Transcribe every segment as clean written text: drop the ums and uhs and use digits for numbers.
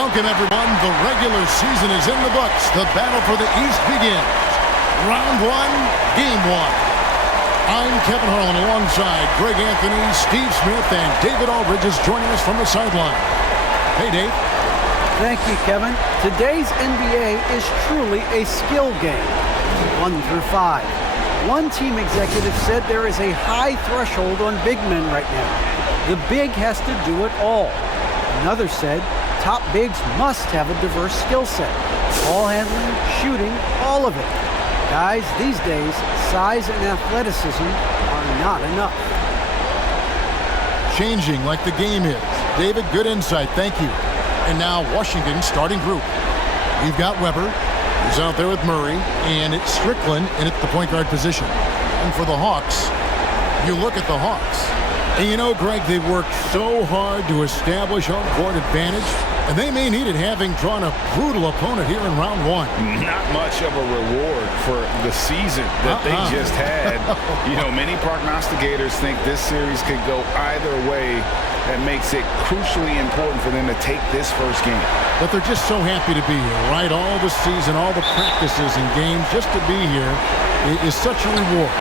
Welcome, everyone. The regular season is in the books. The battle for the East begins. Round one, game one. I'm Kevin Harlan alongside Greg Anthony, Steve Smith, and David Aldridge is joining us from the sideline. Hey, Dave. Thank you, Kevin. Today's NBA is truly a skill game, 1 through 5. One team executive said there is a high threshold on big men right now. The big has to do it all. Another said top bigs must have a diverse skill set. Ball handling, shooting, all of it. Guys, these days, size and athleticism are not enough. Changing like the game is. David, good insight. Thank you. And now Washington's starting group. We've got Weber, who's out there with Murray, and it's Strickland in at the point guard position. And for the Hawks, you look at the Hawks. And you know, Greg, they've worked so hard to establish home court advantage, and they may need it having drawn a brutal opponent here in round one. Not much of a reward for the season that they just had. You know, many prognosticators think this series could go either way. That makes it crucially important for them to take this first game. But they're just so happy to be here, right? All the season, all the practices and games, just to be here is such a reward.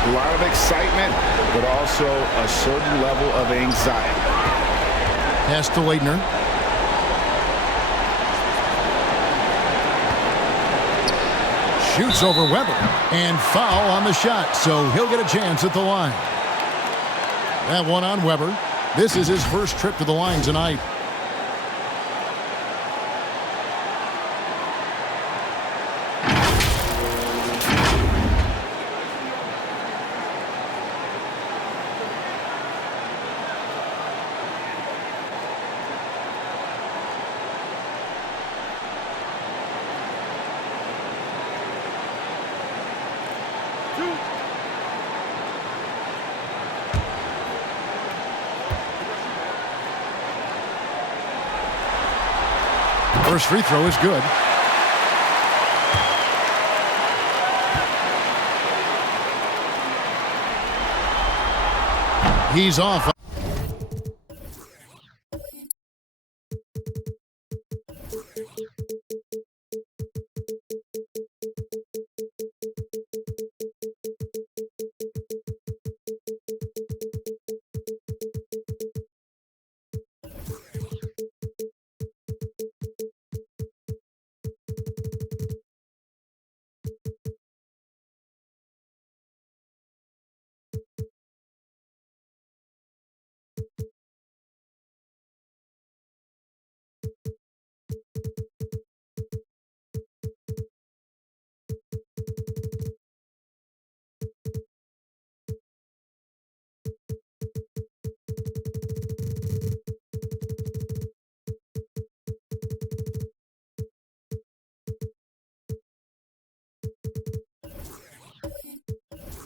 A lot of excitement, but also a certain level of anxiety. Pass to Leitner. Shoots over Weber. And foul on the shot, so he'll get a chance at the line. That one on Weber. This is his first trip to the line tonight. First free throw is good. He's off.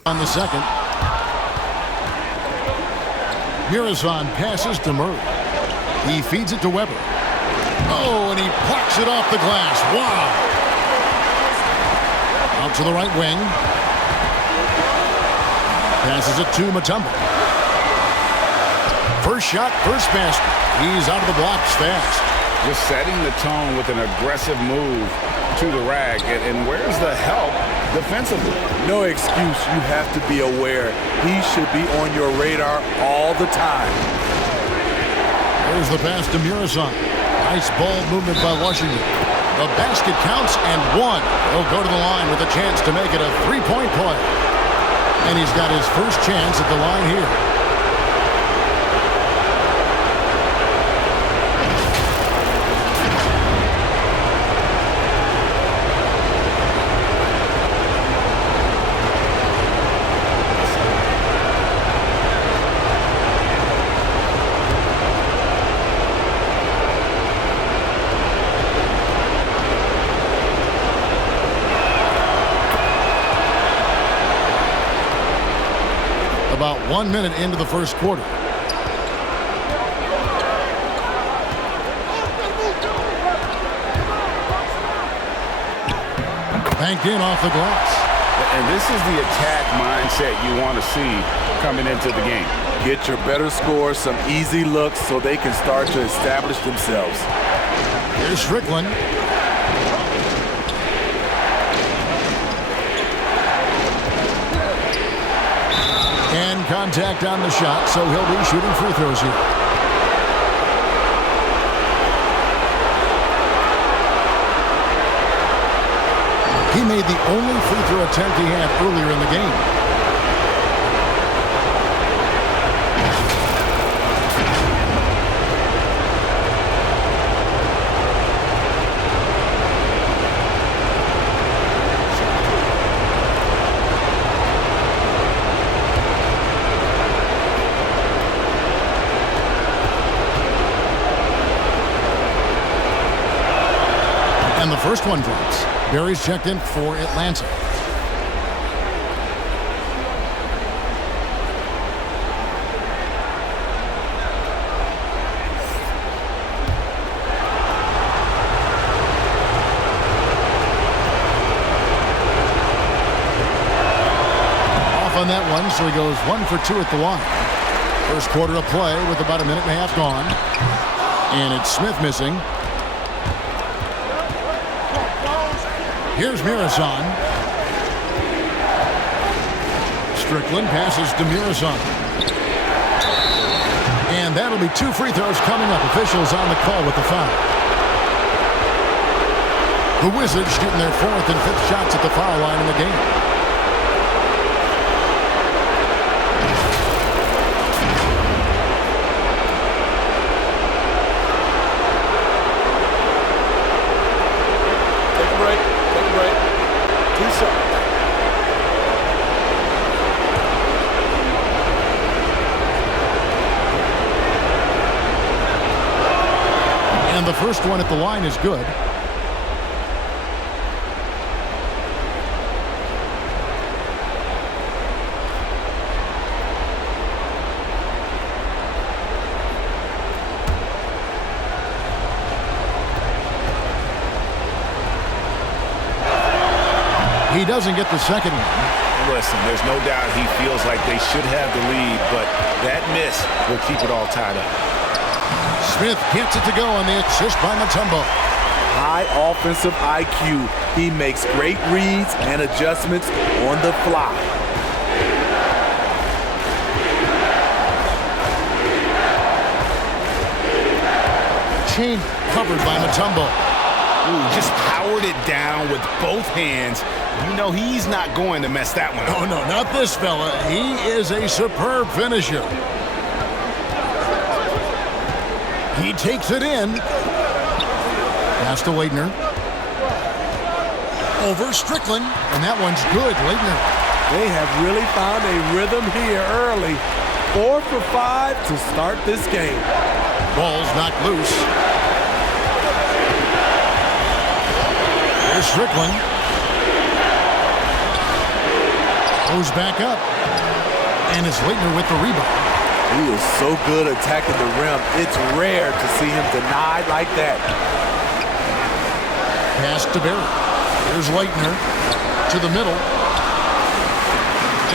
On the second. Mirazon passes to Murray. He feeds it to Weber. Oh, and he plucks it off the glass. Wow. Out to the right wing. Passes it to Mutombo. First shot, first basket. He's out of the blocks fast. Just setting the tone with an aggressive move to the rack. And where's the help defensively. No excuse. You have to be aware. He should be on your radar all the time. There's the pass to Murison. Nice ball movement by Washington. The basket counts and one. He'll go to the line with a chance to make it a three-point play. And he's got his first chance at the line here. About 1 minute into the first quarter. Banked in off the glass. And this is the attack mindset you want to see coming into the game. Get your better scores, some easy looks so they can start to establish themselves. Here's Strickland. And contact on the shot, so he'll be shooting free throws here. He made the only free throw attempt he had earlier in the game. And the first one drops. Barry's checked in for Atlanta. Off on that one, so he goes 1 for 2 at the line. First quarter of play with about a minute and a half gone. And it's Smith missing. Here's Murison. Strickland passes to Murison. And that'll be 2 free throws coming up. Officials on the call with the foul. The Wizards shooting their 4th and 5th shots at the foul line in the game. And the first one at the line is good. He doesn't get the second one. Listen, there's no doubt he feels like they should have the lead, but that miss will keep it all tied up. Smith gets it to go on the assist by Mutombo. High offensive IQ. He makes great reads and adjustments on the fly. Chain covered by Mutombo. Ooh, just powered it down with both hands. You know he's not going to mess that one up. Oh, no, not this fella. He is a superb finisher. He takes it in. Pass to Leitner. Over Strickland. And that one's good, Leitner. They have really found a rhythm here early. 4 for 5 to start this game. Ball's knocked loose. Here's Strickland. Goes back up. And it's Leitner with the rebound. He is so good attacking the rim. It's rare to see him denied like that. Pass to Barry. Here's Leitner to the middle.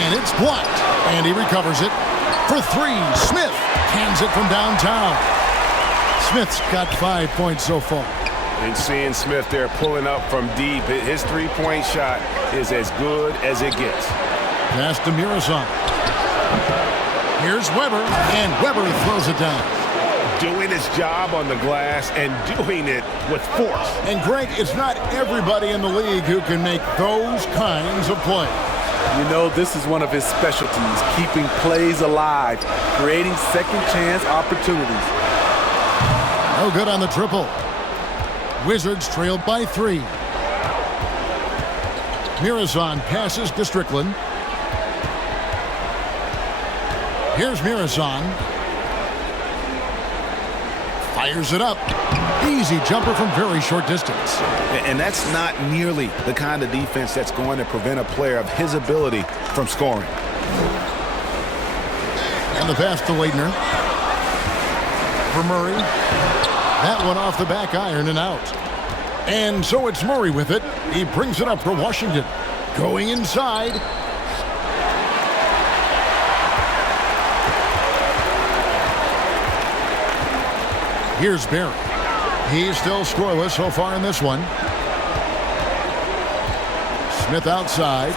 And it's blocked. And he recovers it for 3. Smith hands it from downtown. Smith's got 5 points so far. And seeing Smith there pulling up from deep, his three-point shot is as good as it gets. Pass to Mirazon. Here's Weber, and Weber throws it down. Doing his job on the glass and doing it with force. And Greg, it's not everybody in the league who can make those kinds of plays. You know, this is one of his specialties, keeping plays alive, creating second chance opportunities. No good on the triple. Wizards trailed by 3. Mirazon passes to Strickland. Here's Mirazon. Fires it up. Easy jumper from very short distance. And that's not nearly the kind of defense that's going to prevent a player of his ability from scoring. And the pass to Leitner. For Murray. That one off the back iron and out. And so it's Murray with it. He brings it up for Washington. Going inside. Here's Barry. He's still scoreless so far in this one. Smith outside.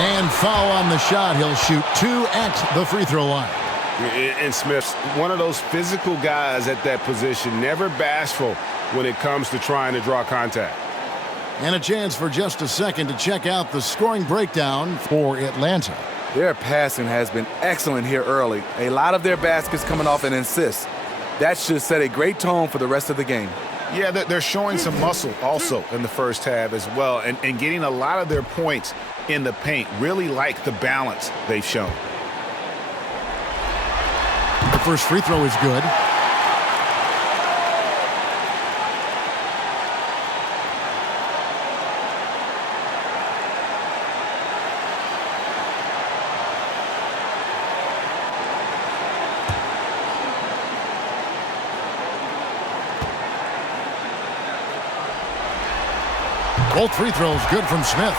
And foul on the shot. He'll shoot 2 at the free throw line. And Smith's one of those physical guys at that position, never bashful when it comes to trying to draw contact. And a chance for just a second to check out the scoring breakdown for Atlanta. Their passing has been excellent here early. A lot of their baskets coming off an assist. That should set a great tone for the rest of the game. Yeah, they're showing some muscle also in the first half as well, and getting a lot of their points in the paint. Really like the balance they've shown. The first free throw is good. Both free throws good from Smith.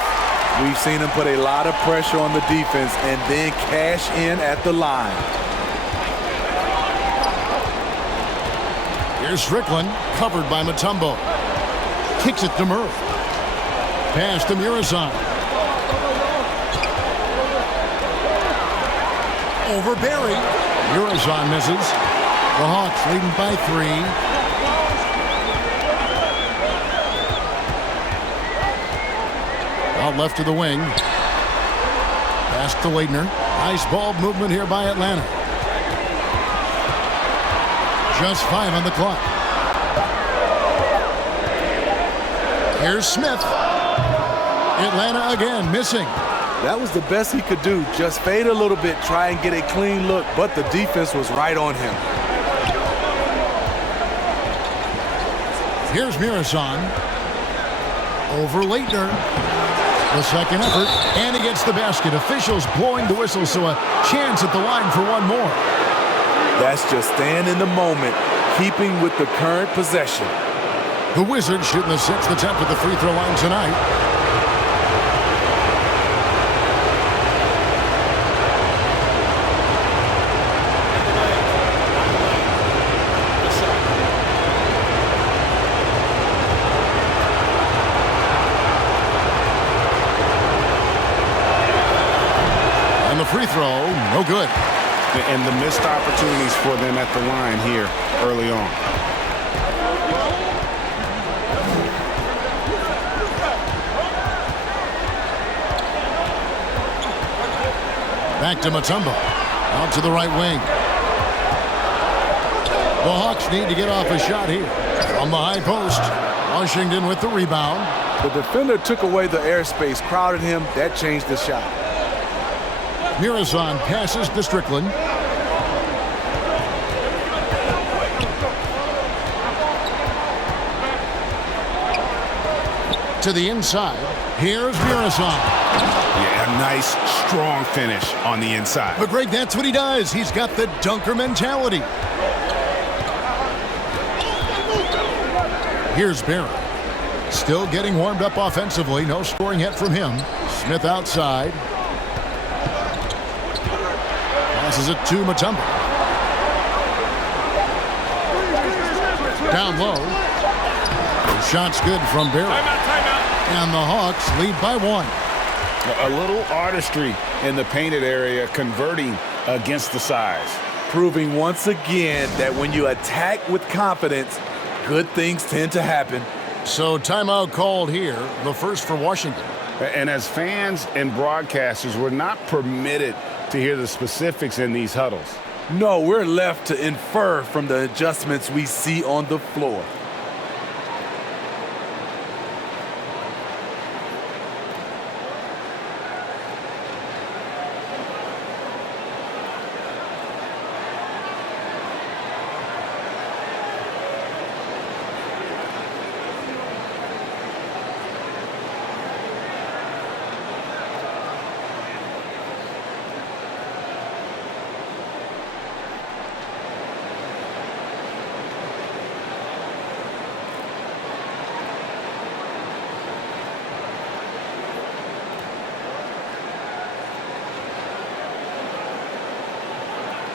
We've seen him put a lot of pressure on the defense and then cash in at the line. Here's Strickland, covered by Mutombo. Kicks it to Murray. Pass to Mirazon. Over Barry. Mirazon misses. The Hawks leading by 3. Out left to the wing. Pass to Leitner. Nice ball movement here by Atlanta. Just 5 on the clock. Here's Smith. Atlanta again missing. That was the best he could do. Just fade a little bit, try and get a clean look, but the defense was right on him. Here's Mirazon. Over Leitner. The second effort, and he gets the basket. Officials blowing the whistle, so a chance at the line for one more. That's just staying in the moment, keeping with the current possession. The Wizards shooting the 6th attempt at the free throw line tonight. Free throw, no good. And the missed opportunities for them at the line here early on. Back to Mutombo. Out to the right wing. The Hawks need to get off a shot here. From the high post. Washington with the rebound. The defender took away the airspace, crowded him. That changed the shot. Mirazon passes to Strickland. To the inside. Here's Mirazon. Yeah, a nice, strong finish on the inside. But Greg, that's what he does. He's got the dunker mentality. Here's Barry. Still getting warmed up offensively. No scoring yet from him. Smith outside. Passes it to Mutombo. Down low. The shot's good from Barry. And the Hawks lead by 1. A little artistry in the painted area, converting against the size. Proving once again that when you attack with confidence, good things tend to happen. So timeout called here, the first for Washington. And as fans and broadcasters, we're not permitted to hear the specifics in these huddles. No, we're left to infer from the adjustments we see on the floor.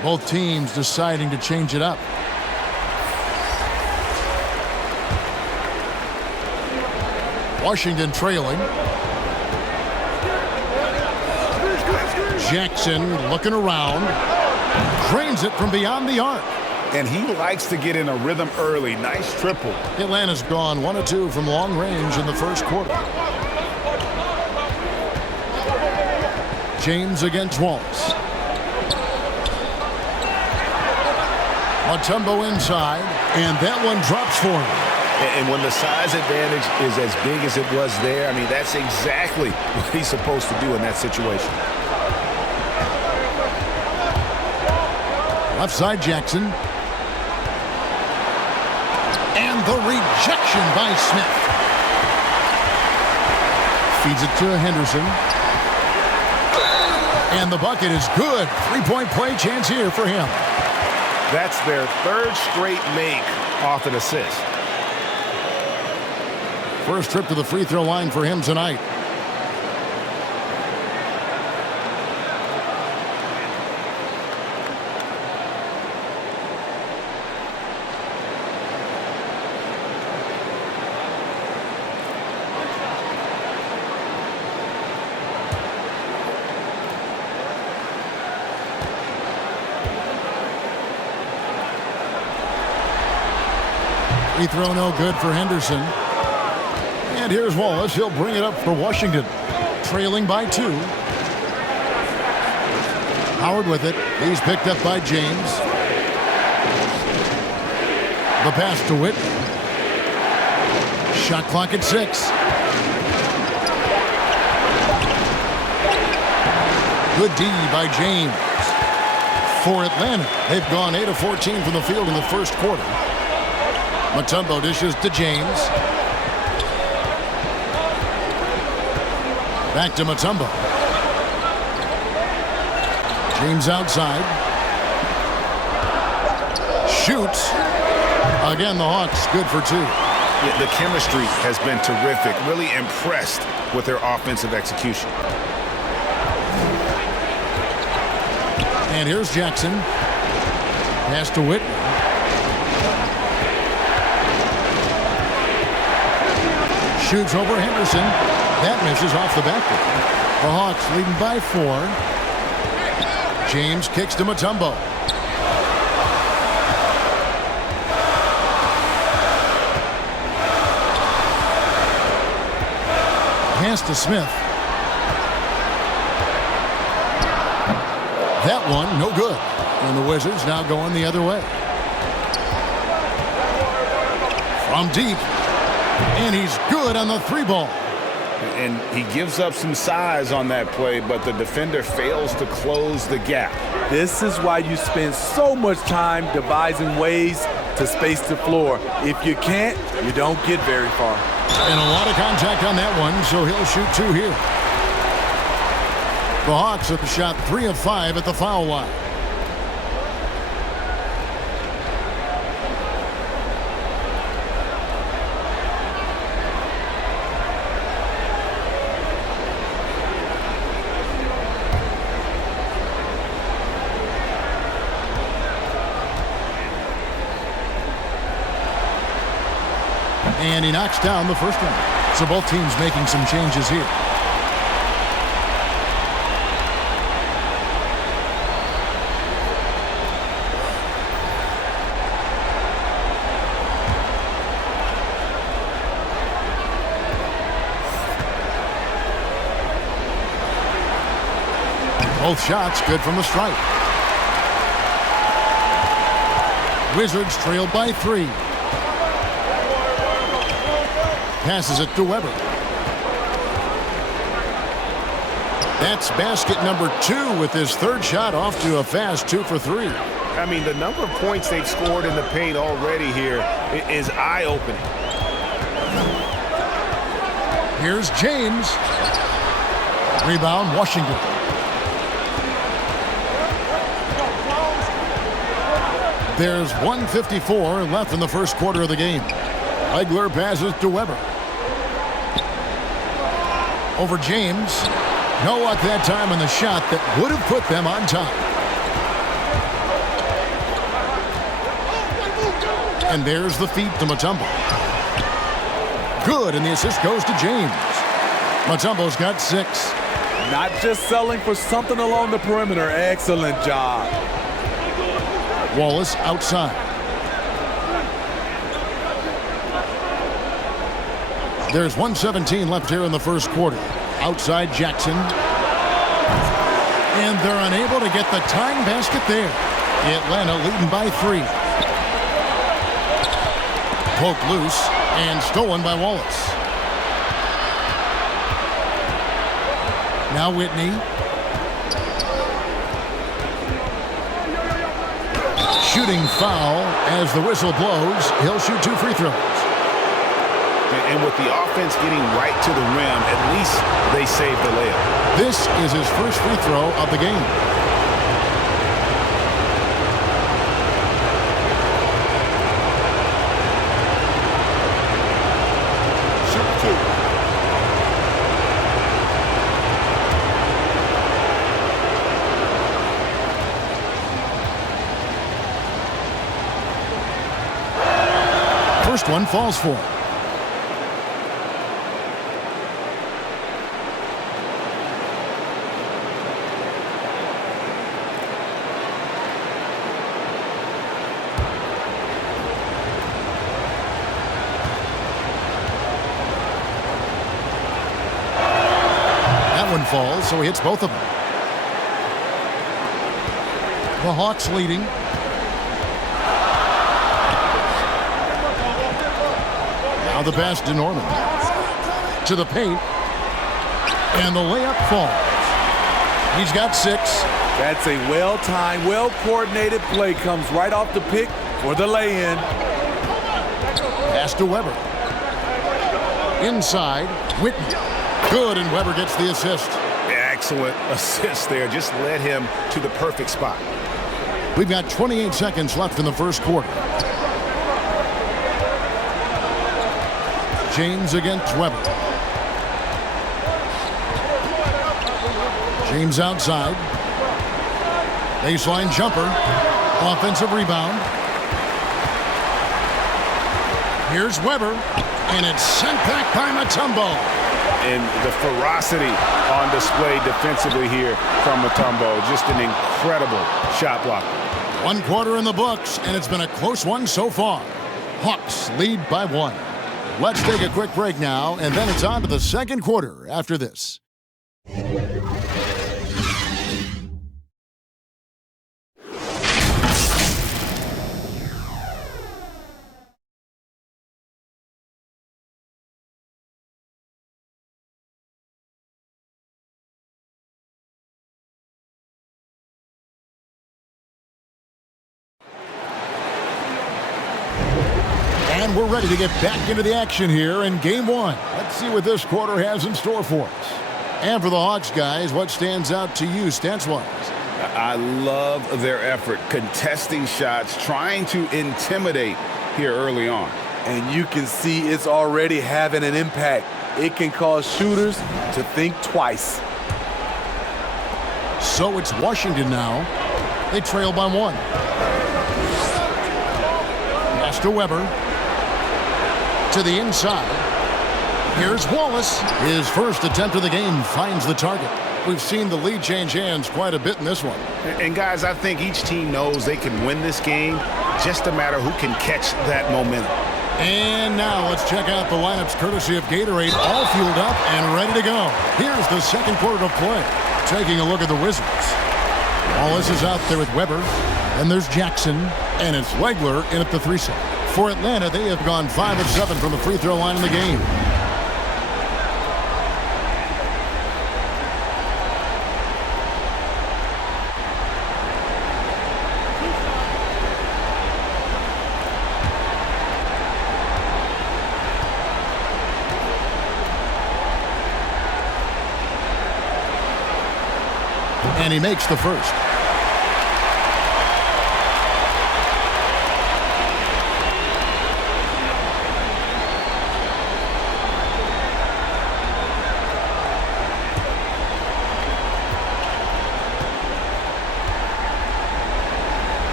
Both teams deciding to change it up. Washington trailing. Jackson looking around. Drains it from beyond the arc. And he likes to get in a rhythm early. Nice triple. Atlanta's gone 1 of 2 from long range in the first quarter. James against Wallace. Mutombo inside, and that one drops for him. And when the size advantage is as big as it was there, I mean, that's exactly what he's supposed to do in that situation. Left side, Jackson. And the rejection by Smith. Feeds it to Henderson. And the bucket is good. 3-point play chance here for him. That's their 3rd straight make off an assist. First trip to the free throw line for him tonight. Free throw no good for Henderson. And here's Wallace. He'll bring it up for Washington. Trailing by 2. Howard with it. He's picked up by James. The pass to Whit. Shot clock at 6. Good D by James. For Atlanta, they've gone 8 of 14 from the field in the first quarter. Mutombo dishes to James. Back to Mutombo. James outside. Shoots. Again, the Hawks good for 2. Yeah, the chemistry has been terrific. Really impressed with their offensive execution. And here's Jackson. Pass to Whit. Shoots over Henderson. That misses off the backboard. The Hawks leading by 4. James kicks to Mutombo. Pass to Smith. That one, no good. And the Wizards now going the other way. From deep. And he's good on the 3-ball. And he gives up some size on that play, but the defender fails to close the gap. This is why you spend so much time devising ways to space the floor. If you can't, you don't get very far. And a lot of contact on that one, so he'll shoot 2 here. The Hawks have shot 3 of 5 at the foul line. And he knocks down the first one. So both teams making some changes here. Both shots good from the stripe. Wizards trailed by 3. Passes it to Weber. That's basket number 2 with his third shot off to a fast 2 for 3. I mean, the number of points they've scored in the paint already here is eye-opening. Here's James. Rebound, Washington. There's 1:54 left in the first quarter of the game. Eigler passes to Weber. Over James. No luck that time on the shot that would have put them on top. And there's the feed to Mutombo. Good, and the assist goes to James. Mutombo's got 6. Not just selling for something along the perimeter. Excellent job. Wallace outside. There's 1:17 left here in the first quarter. Outside Jackson. And they're unable to get the tying basket there. Atlanta leading by 3. Poked loose and stolen by Wallace. Now Whitney. Shooting foul as the whistle blows. He'll shoot 2 free throws. And with the offense getting right to the rim, at least they saved the layup. This is his first free throw of the game. Shoot 2. First one falls for him. Falls, so he hits both of them. The Hawks leading. Now the pass to Norman. To the paint. And the layup falls. He's got 6. That's a well-timed, well-coordinated play. Comes right off the pick for the lay-in. Pass to Weber. Inside, Whitney. Good, and Weber gets the assist. Excellent assist there. Just led him to the perfect spot. We've got 28 seconds left in the first quarter. James against Weber. James outside. Baseline jumper. Offensive rebound. Here's Weber, and it's sent back by Mutombo. And the ferocity on display defensively here from Mutombo. Just an incredible shot blocker. 1 quarter in the books, and it's been a close one so far. Hawks lead by 1. Let's take a quick break now, and then it's on to the second quarter after this. And we're ready to get back into the action here in Game 1. Let's see what this quarter has in store for us. And for the Hawks, guys, what stands out to you stats-wise? I love their effort, contesting shots, trying to intimidate here early on. And you can see it's already having an impact. It can cause shooters to think twice. So it's Washington now. They trail by 1. Pass to Weber. To the inside. Here's Wallace. His first attempt of the game finds the target. We've seen the lead change hands quite a bit in this one. And guys, I think each team knows they can win this game. Just a matter who can catch that momentum. And now let's check out the lineups courtesy of Gatorade, all fueled up and ready to go. Here's the second quarter of play. Taking a look at the Wizards. Wallace is out there with Weber. And there's Jackson. And it's Legler in at the 3-set. For Atlanta, they have gone 5 of 7 from the free throw line in the game. And he makes the first.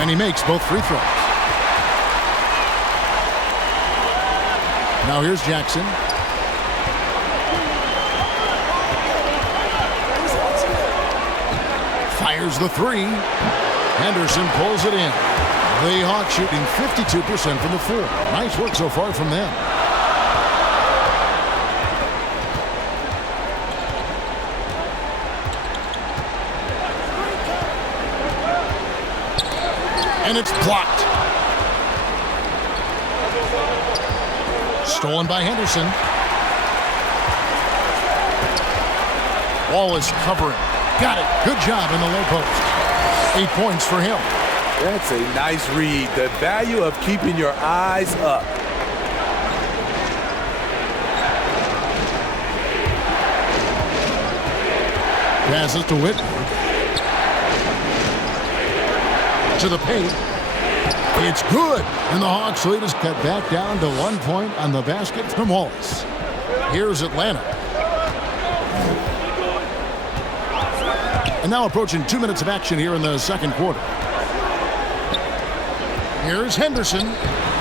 And he makes both free throws. Now here's Jackson. Fires the three. Henderson pulls it in. The Hawks shooting 52% from the floor. Nice work so far from them. And it's blocked. Stolen by Henderson. Wallace covering. Got it. Good job in the low post. 8 points for him. That's a nice read. The value of keeping your eyes up. Passes to Whitney. To the paint. It's good. And the Hawks lead is cut back down to 1 point on the basket from Wallace. Here's Atlanta. And now approaching 2 minutes of action here in the second quarter. Here's Henderson.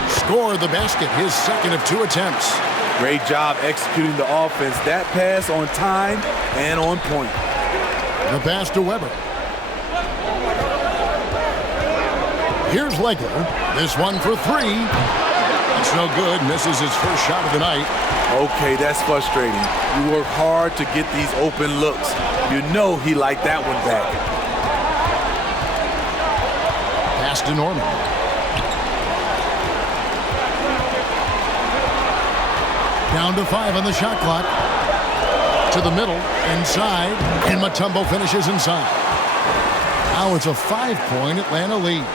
Scored the basket, his second of 2 attempts. Great job executing the offense. That pass on time and on point. The pass to Weber. Here's Legler. This one for 3. It's no good. Misses his first shot of the night. Okay, that's frustrating. You work hard to get these open looks. You know he liked that one back. Pass to Norman. Down to 5 on the shot clock. To the middle, inside, and Mutombo finishes inside. Now it's a 5-point Atlanta lead.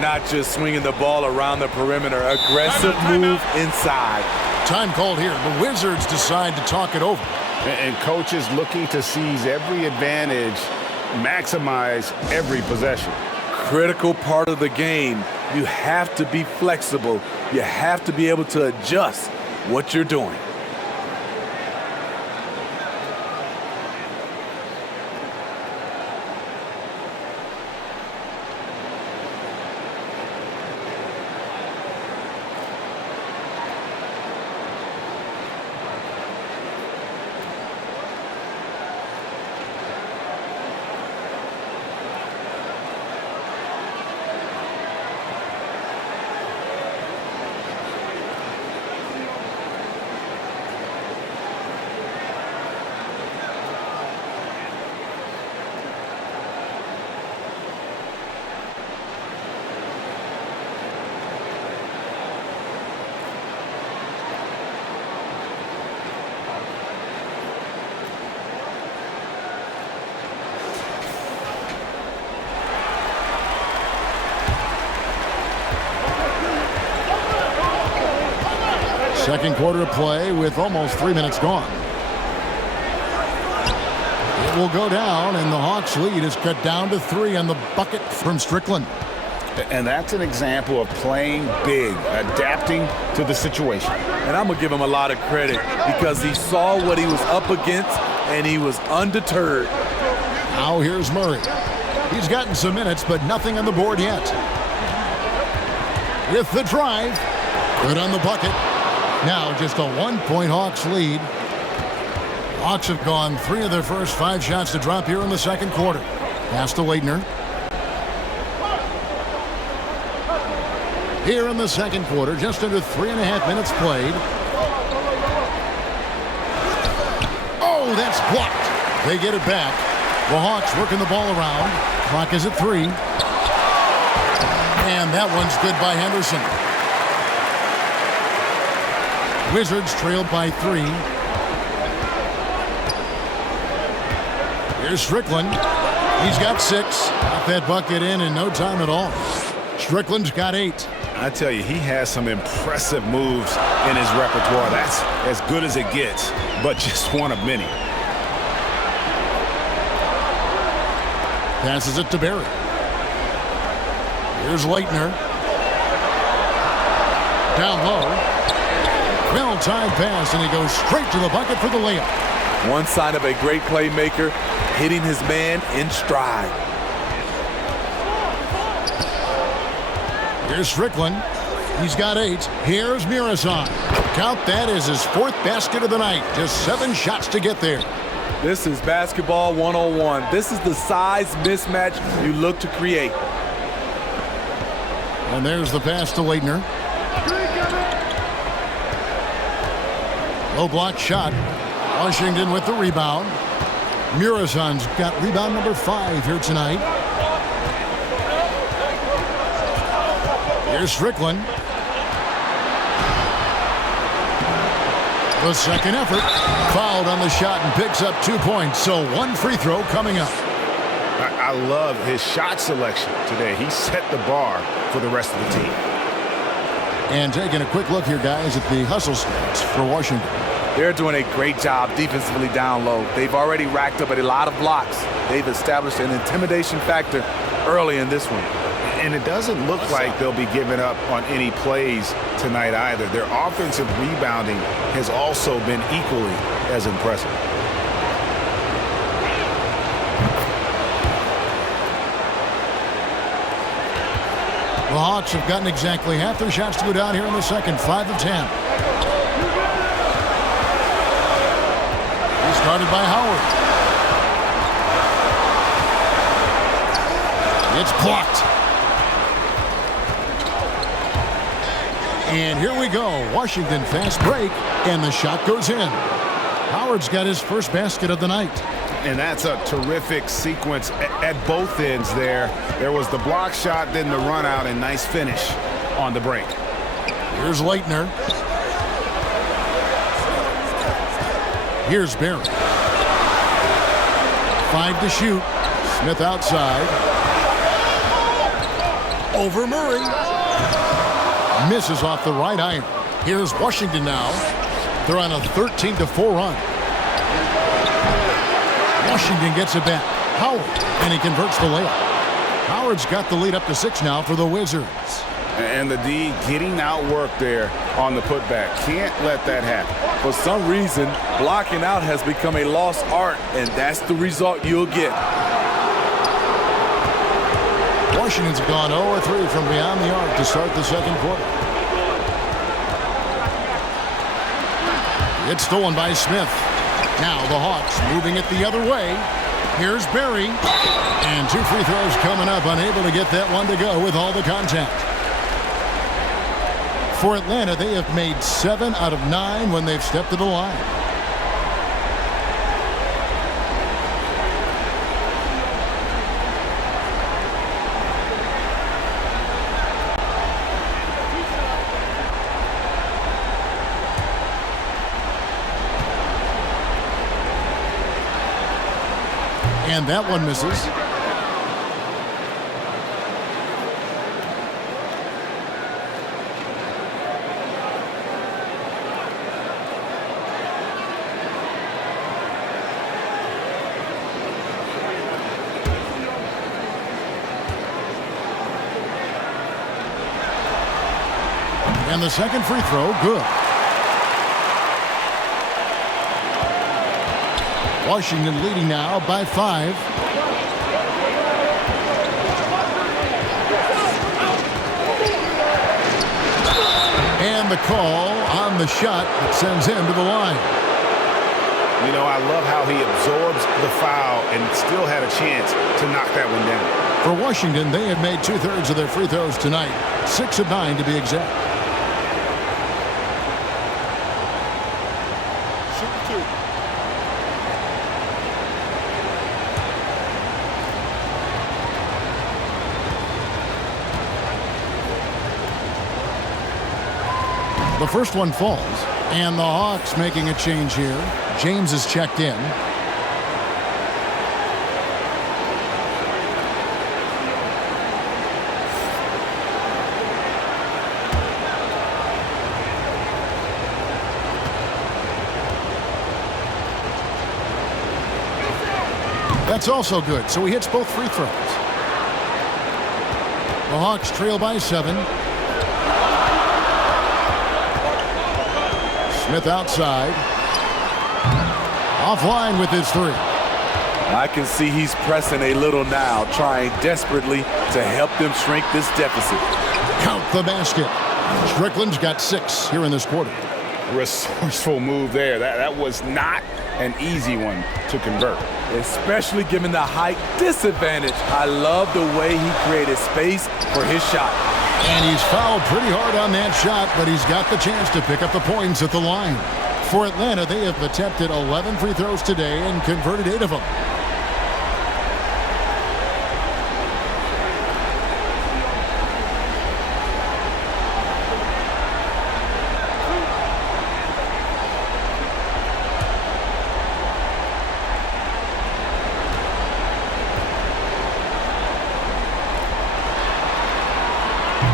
Not just swinging the ball around the perimeter. Aggressive move inside. Time called here. The Wizards decide to talk it over. And coaches looking to seize every advantage, maximize every possession. Critical part of the game. You have to be flexible. You have to be able to adjust what you're doing. Second quarter of play with almost 3 minutes gone. It will go down, and the Hawks' lead is cut down to 3 on the bucket from Strickland. And that's an example of playing big, adapting to the situation. And I'm going to give him a lot of credit because he saw what he was up against, and he was undeterred. Now here's Murray. He's gotten some minutes, but nothing on the board yet. with the drive. Good on the bucket. Now just a 1-point Hawks lead. Hawks have gone 3 of their first 5 shots to drop here in the second quarter. Pass to Leitner. Here in the second quarter, just under 3.5 minutes played. Oh, that's blocked. They get it back. The Hawks working the ball around. Clock is at 3. And that one's good by Henderson. Wizards trailed by 3. Here's Strickland. He's got 6. Got that bucket in no time at all. Strickland's got 8. I tell you, he has some impressive moves in his repertoire. That's as good as it gets, but just one of many. Passes it to Barry. Here's Leitner. Down low. Well-timed pass, and he goes straight to the bucket for the layup. One sign of a great playmaker, hitting his man in stride. Here's Strickland. He's got 8. Here's Murison. Count that as his 4th basket of the night. Just 7 shots to get there. This is basketball 101. This is the size mismatch you look to create. And there's the pass to Leitner. Low block shot. Washington with the rebound. Murison's got rebound number 5 here tonight. Here's Strickland. The second effort. Fouled on the shot and picks up 2 points. So 1 free throw coming up. I love his shot selection today. He set the bar for the rest of the team. And taking a quick look here, guys, at the hustle stats for Washington. They're doing a great job defensively down low. They've already racked up a lot of blocks. They've established an intimidation factor early in this one. And it doesn't look like they'll be giving up on any plays tonight either. Their offensive rebounding has also been equally as impressive. The Hawks have gotten exactly half their shots to go down here in the second. 5 of 10. He started by Howard. It's blocked. And here we go. Washington fast break, and the shot goes in. Howard's got his first basket of the night. And that's a terrific sequence at both ends there. There was the block shot, then the run out, and nice finish on the break. Here's Leitner. Here's Barry. 5 to shoot. Smith outside. Over Murray. Misses off the right iron. Here's Washington now. They're on a 13-4 run. Washington gets it back. Howard, and he converts the layup. Howard's got the lead up to 6 now for the Wizards. And the D getting outworked there on the putback. Can't let that happen. For some reason, blocking out has become a lost art, and that's the result you'll get. Washington's gone 0-3 from beyond the arc to start the second quarter. It's stolen by Smith. Now the Hawks moving it the other way. Here's Barry. And 2 free throws coming up. Unable to get that one to go with all the contact. For Atlanta, they have made 7 out of 9 when they've stepped to the line. And that one misses. And the second free throw, good. Washington leading now by 5. And the call on the shot that sends him to the line. You know, I love how he absorbs the foul and still had a chance to knock that one down. For Washington, they have made 2/3 of their free throws tonight. 6 of 9 to be exact. The first one falls, and the Hawks making a change here. James is checked in. That's also good, so he hits both free throws. The Hawks trail by 7. Smith outside. Offline with his 3. I can see he's pressing a little now, trying desperately to help them shrink this deficit. Count the basket. Strickland's got 6 here in this quarter. Resourceful move there. That was not an easy one to convert. Especially given the height disadvantage. I love the way he created space for his shot. And he's fouled pretty hard on that shot, but he's got the chance to pick up the points at the line. For Atlanta, they have attempted 11 free throws today and converted 8 of them.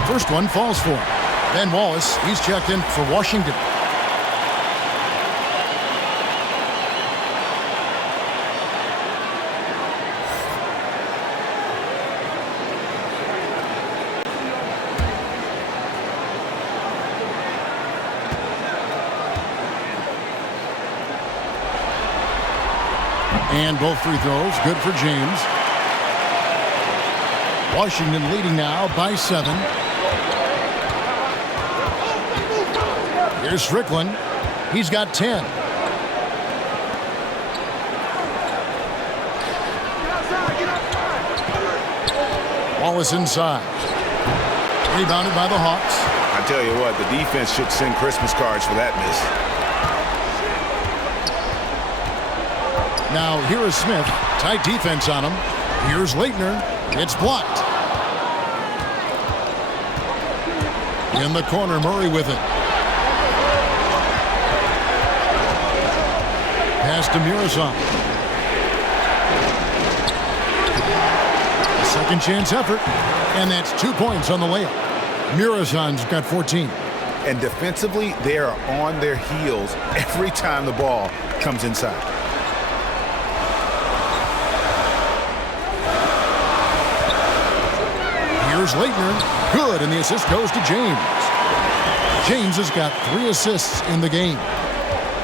First one falls for him. Ben Wallace, he's checked in for Washington. And both free throws, good for James. Washington leading now by 7. Here's Strickland. He's got 10. Wallace inside. Rebounded by the Hawks. I tell you what, the defense should send Christmas cards for that miss. Now here is Smith. Tight defense on him. Here's Leitner. It's blocked. In the corner, Murray with it. Pass to Muresan. A second chance effort, and that's 2 points on the layup. Muresan's got 14. And defensively, they are on their heels every time the ball comes inside. Here's Leitner. Good, and the assist goes to James. James has got 3 assists in the game.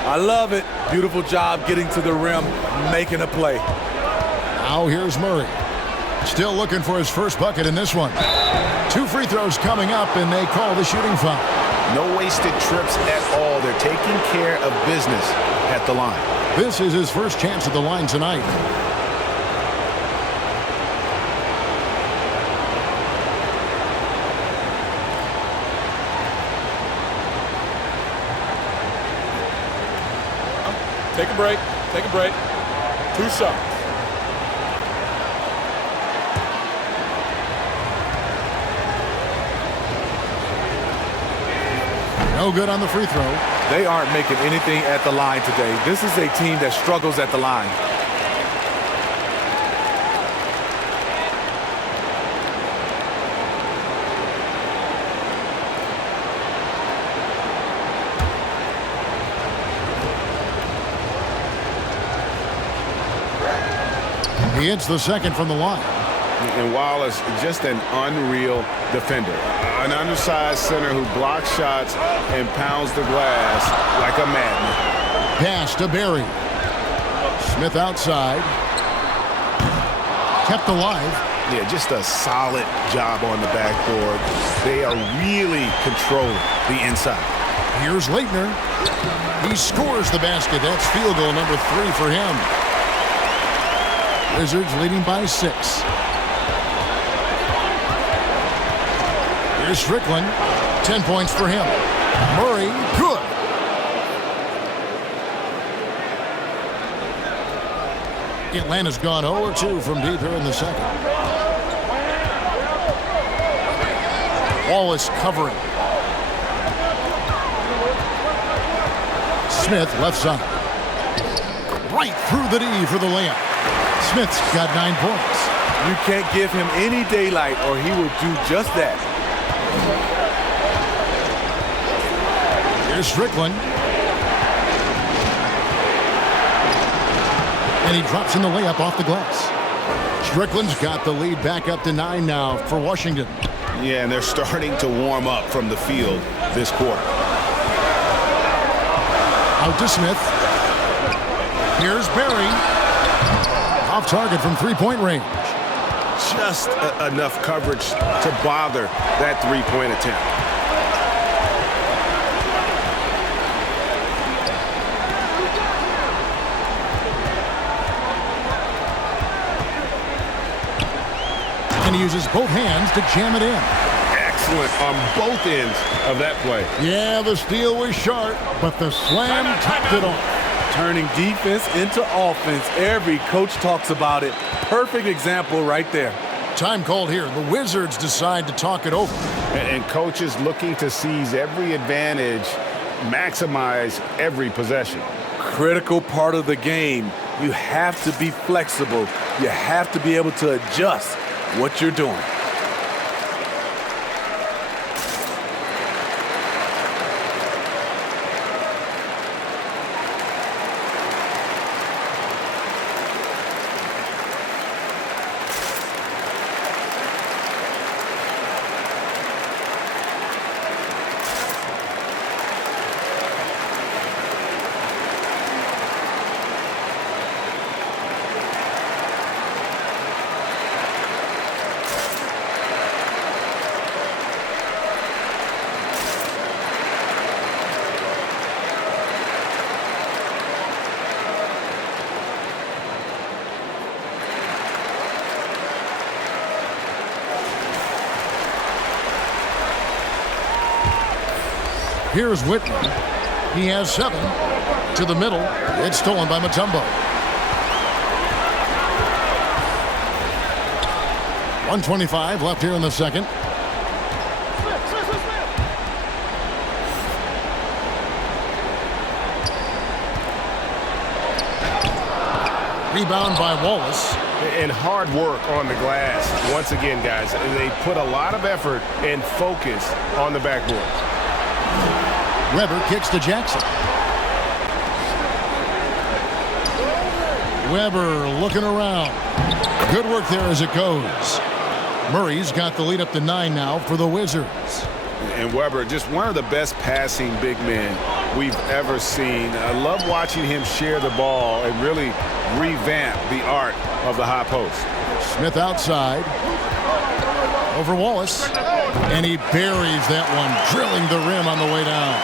I love it. Beautiful job getting to the rim, making a play. Now here's Murray. Still looking for his first bucket in this one. 2 free throws coming up, and they call the shooting foul. No wasted trips at all. They're taking care of business at the line. This is his first chance at the line tonight. Take a break. Take a break. 2 shots. No good on the free throw. They aren't making anything at the line today. This is a team that struggles at the line. He hits the second from the line. And Wallace, just an unreal defender. An undersized center who blocks shots and pounds the glass like a madman. Pass to Barry. Smith outside. Kept alive. Yeah, just a solid job on the backboard. They are really controlling the inside. Here's Leitner. He scores the basket. That's field goal number 3 for him. Wizards leading by 6. Here's Strickland. 10 points for him. Murray, good. Atlanta's gone 0-2 from deep here in the second. Wallace covering. Smith left side. Right through the D for the layup. Smith's got 9 points. You can't give him any daylight or he will do just that. Here's Strickland. And he drops in the layup off the glass. Strickland's got the lead back up to 9 now for Washington. Yeah, and they're starting to warm up from the field this quarter. Out to Smith. Here's Barry. Off target from three-point range. Just enough coverage to bother that three-point attempt. And he uses both hands to jam it in. Excellent on both ends of that play. Yeah, the steal was sharp, but the slam topped it off. Turning defense into offense. Every coach talks about it. Perfect example right there. Time called here. The Wizards decide to talk it over. And coaches looking to seize every advantage, maximize every possession. Critical part of the game. You have to be flexible. You have to be able to adjust what you're doing. Here's Whitman. He has 7. To the middle. It's stolen by Mutombo. 1:25 left here in the second. Rebound by Wallace. And hard work on the glass. Once again, guys, they put a lot of effort and focus on the backboard. Weber kicks to Jackson. Weber looking around. Good work there as it goes. Murray's got the lead up to 9 now for the Wizards. And Weber, just one of the best passing big men we've ever seen. I love watching him share the ball and really revamp the art of the high post. Smith outside. Over Wallace. And he buries that one, drilling the rim on the way down.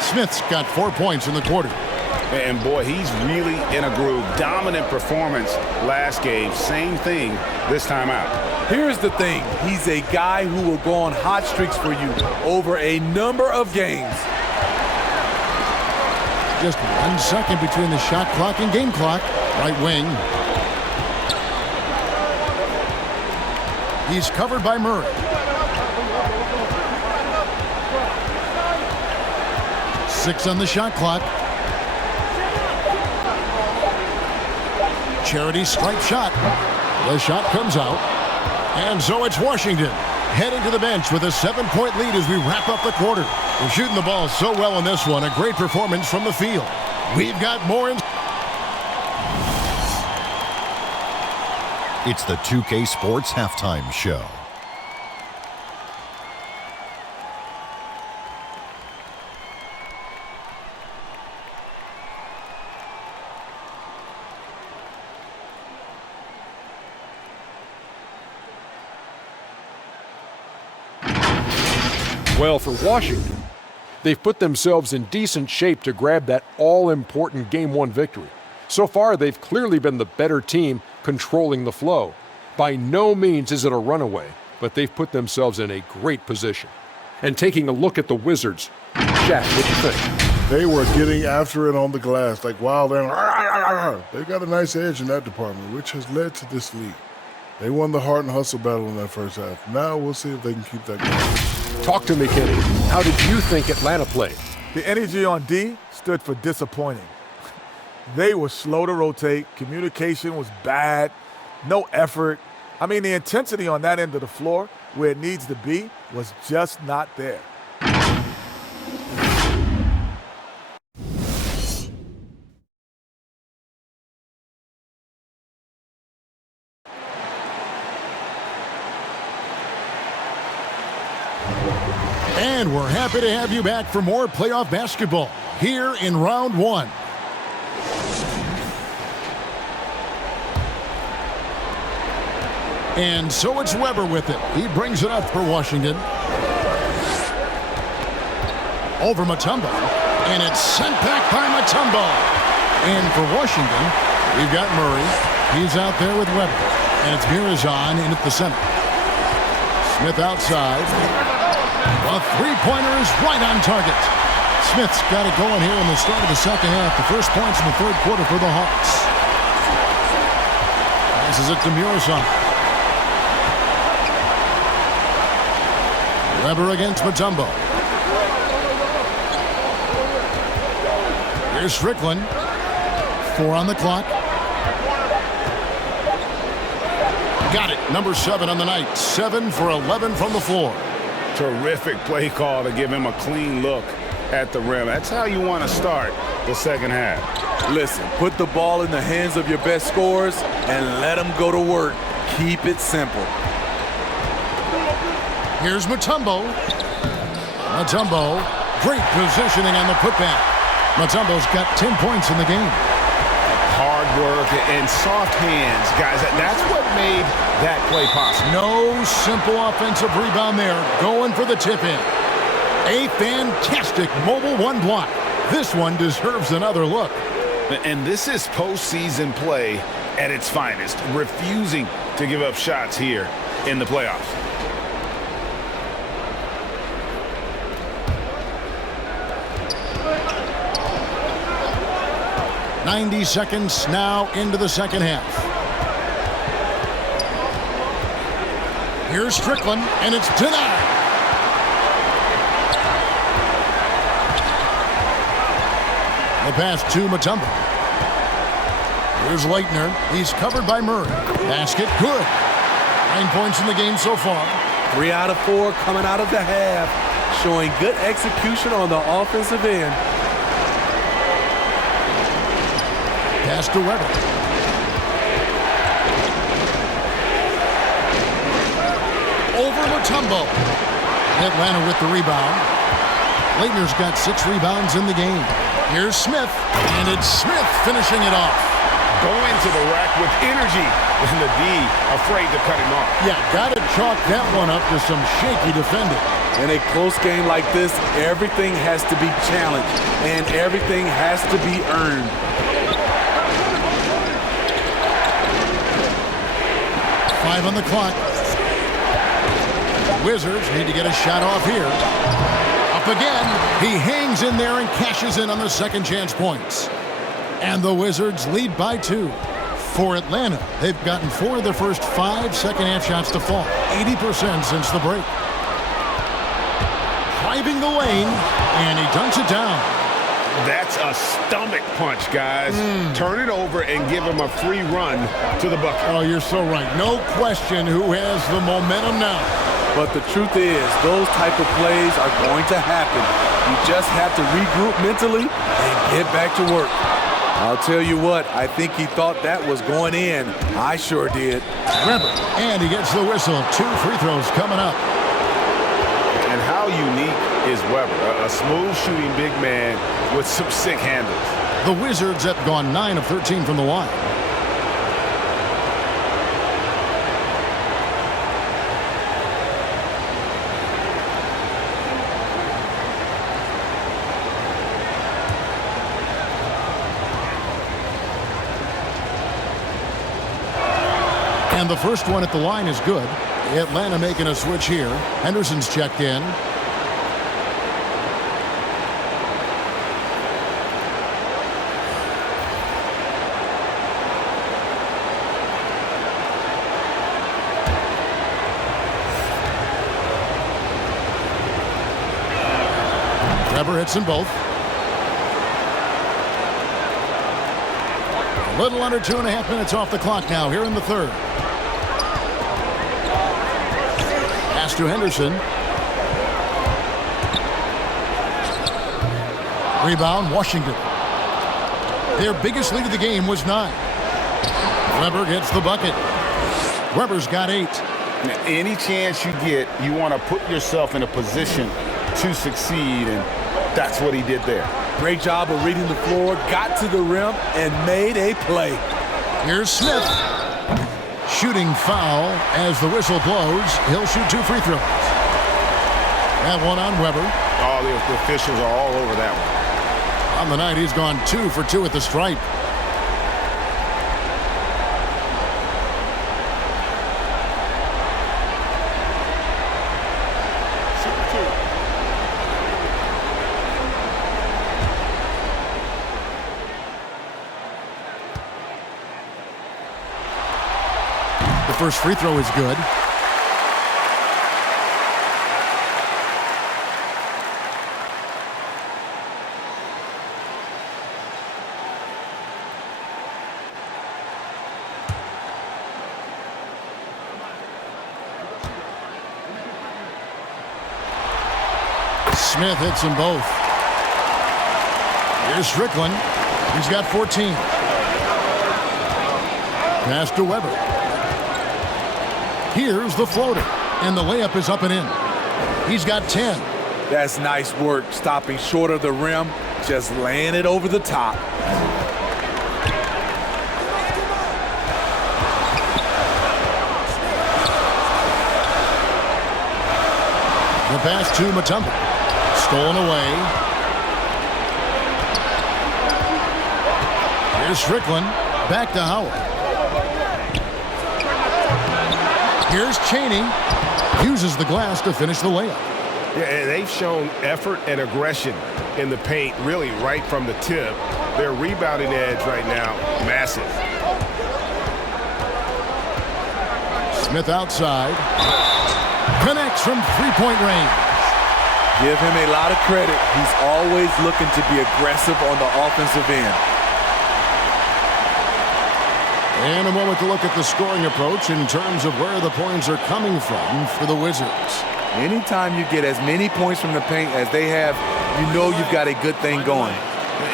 Smith's got 4 points in the quarter. And boy, he's really in a groove. Dominant performance last game. Same thing this time out. Here's the thing. He's a guy who will go on hot streaks for you over a number of games. Just 1 second between the shot clock and game clock. Right wing. He's covered by Murray. 6 on the shot clock. Charity stripe shot. The shot comes out. And so it's Washington heading to the bench with a 7-point lead as we wrap up the quarter. We're shooting the ball so well in this one. A great performance from the field. We've got more in. It's the 2K Sports Halftime Show. Well, for Washington, They've put themselves in decent shape to grab that all-important Game 1 victory. So far, they've clearly been the better team controlling the flow. By no means is it a runaway, but they've put themselves in a great position. And taking a look at the Wizards, Shaq, what do you think? They were getting after it on the glass like wild animals. They've got a nice edge in that department, which has led to this lead. They won the heart and hustle battle in that first half. Now we'll see if they can keep that going. Talk to me, Kenny. How did you think Atlanta played? The energy on D stood for disappointing. They were slow to rotate. Communication was bad. No effort. I mean, the intensity on that end of the floor, where it needs to be, was just not there. And we're happy to have you back for more playoff basketball here in round 1. And so it's Weber with it. He brings it up for Washington. Over Mutombo. And it's sent back by Mutombo. And for Washington, we've got Murray. He's out there with Weber. And it's Mirazon in at the center. Smith outside. A three-pointer is right on target. Smith's got it going here in the start of the second half. The first points in the third quarter for the Hawks. Passes it to Mirazon. Weber against Mutombo. Here's Strickland. 4 on the clock. Got it. Number 7 on the night. 7 for 11 from the floor. Terrific play call to give him a clean look at the rim. That's how you want to start the second half. Listen, put the ball in the hands of your best scorers and let them go to work. Keep it simple. Here's Mutombo. Mutombo, great positioning on the putback. Mutombo's got 10 points in the game. Hard work and soft hands, guys. That's what made that play possible. No simple offensive rebound there. Going for the tip-in. A fantastic mobile 1 block. This one deserves another look. And this is postseason play at its finest. Refusing to give up shots here in the playoffs. 90 seconds now into the second half. Here's Strickland, and it's denied. The pass to Mutombo. Here's Leitner. He's covered by Murray. Basket good. 9 points in the game so far. 3 out of 4 coming out of the half, showing good execution on the offensive end. Pass to Weber. Over Mutombo. Atlanta with the rebound. Leitner's got 6 rebounds in the game. Here's Smith, and it's Smith finishing it off. Going to the rack with energy, and the D afraid to cut him off. Yeah, got to chalk that one up to some shaky defending. In a close game like this, everything has to be challenged, and everything has to be earned. Five on the clock. Wizards need to get a shot off here. Up again. He hangs in there and cashes in on the second chance points. And the Wizards lead by 2. For Atlanta, they've gotten 4 of their first 5 second half shots to fall. 80% since the break. Driving the lane, and he dunks it down. That's a stomach punch, guys. Turn it over and give him a free run to the bucket. Oh, you're so right. No question who has the momentum now. But the truth is, those type of plays are going to happen. You just have to regroup mentally and get back to work. I'll tell you what, I think he thought that was going in. I sure did. Weber, and he gets the whistle. 2 free throws coming up. And how unique is Weber? A smooth shooting big man with some sick handles. The Wizards have gone 9 of 13 from the line. And the first one at the line is good. Atlanta making a switch here. Henderson's checked in. Weber hits them both. A little under 2.5 minutes off the clock now here in the third. Pass to Henderson. Rebound, Washington. Their biggest lead of the game was 9. Weber gets the bucket. Weber's got 8. Any chance you get, you want to put yourself in a position to succeed, and that's what he did there. Great job of reading the floor, got to the rim, and made a play. Here's Smith. Shooting foul as the whistle blows. He'll shoot 2 free throws. That one on Weber. Oh, the officials are all over that one. On the night, he's gone 2 for 2 at the stripe. The first free throw is good. Smith hits them both. Here's Strickland. He's got 14. Pass to Weber. Here's the floater, and the layup is up and in. He's got 10. That's nice work, stopping short of the rim, just laying it over the top. The pass to Mutombo. Stolen away. Here's Strickland. Back to Howard. Here's Chaney. Uses the glass to finish the layup. Yeah, they've shown effort and aggression in the paint, really right from the tip. Their rebounding edge right now, massive. Smith outside. Connects from three-point range. Give him a lot of credit. He's always looking to be aggressive on the offensive end. And a moment to look at the scoring approach in terms of where the points are coming from for the Wizards. Anytime you get as many points from the paint as they have, you know you've got a good thing going.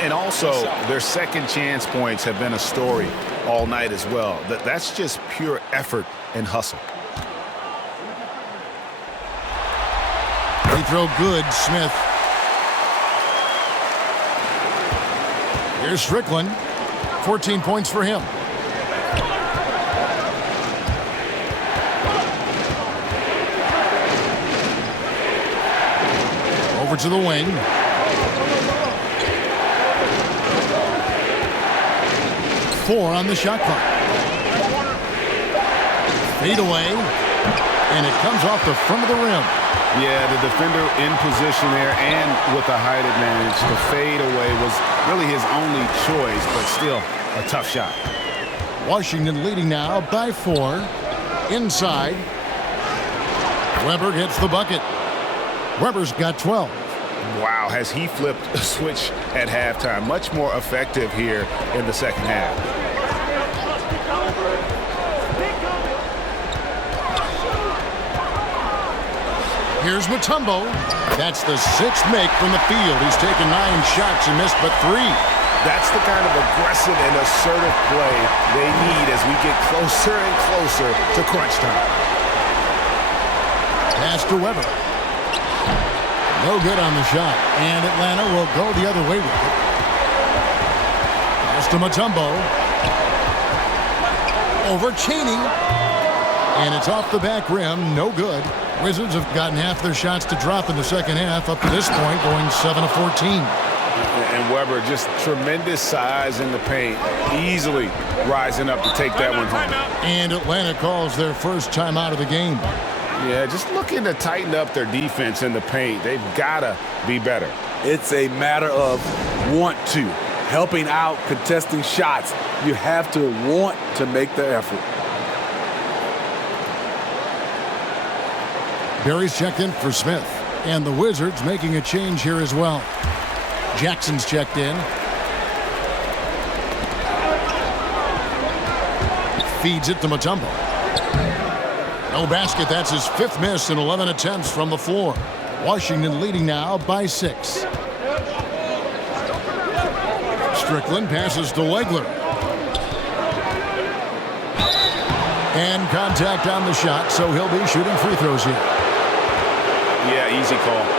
And also, their second chance points have been a story all night as well. That's just pure effort and hustle. Free throw good, Smith. Here's Strickland. 14 points for him. Over to the wing. Four on the shot clock. Fade away. And it comes off the front of the rim. Yeah, the defender in position there and with the height advantage. The fade away was really his only choice, but still a tough shot. Washington leading now by 4. Inside. Weber gets the bucket. Weber's got 12. Wow, has he flipped a switch at halftime. Much more effective here in the second half. Here's Mutombo. That's the 6th make from the field. He's taken 9 shots and missed but 3. That's the kind of aggressive and assertive play they need as we get closer and closer to crunch time. Pass to Weber. No good on the shot, and Atlanta will go the other way with it. Pass to Mutombo. Over Chaney. And it's off the back rim, no good. Wizards have gotten half their shots to drop in the second half up to this point, going 7 of 14. And And Weber, just tremendous size in the paint, easily rising up to take that one home. And Atlanta calls their first timeout of the game. Yeah, just looking to tighten up their defense in the paint. They've got to be better. It's a matter of want to. Helping out, contesting shots. You have to want to make the effort. Barry's checked in for Smith. And the Wizards making a change here as well. Jackson's checked in. Feeds it to Mutombo. No basket. That's his 5th miss in 11 attempts from the floor. Washington leading now by 6. Strickland passes to Wegler. And contact on the shot, so he'll be shooting free throws here. Yeah, easy call.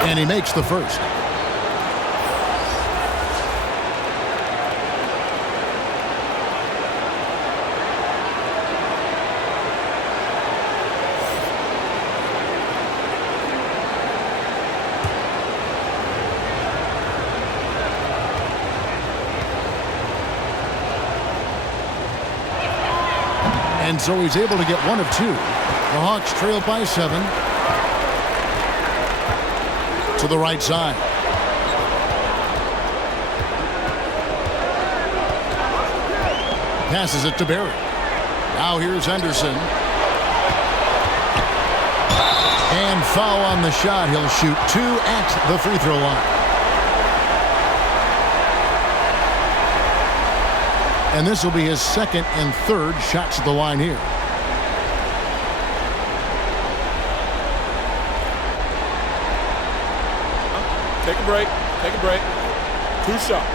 And he makes the first. And so he's able to get 1 of 2. The Hawks trail by 7. To the right side. Passes it to Barry. Now here's Henderson. And foul on the shot. He'll shoot 2 at the free throw line. And this will be his 2nd and 3rd shots at the line here. Take a break. Take a break. 2 shots.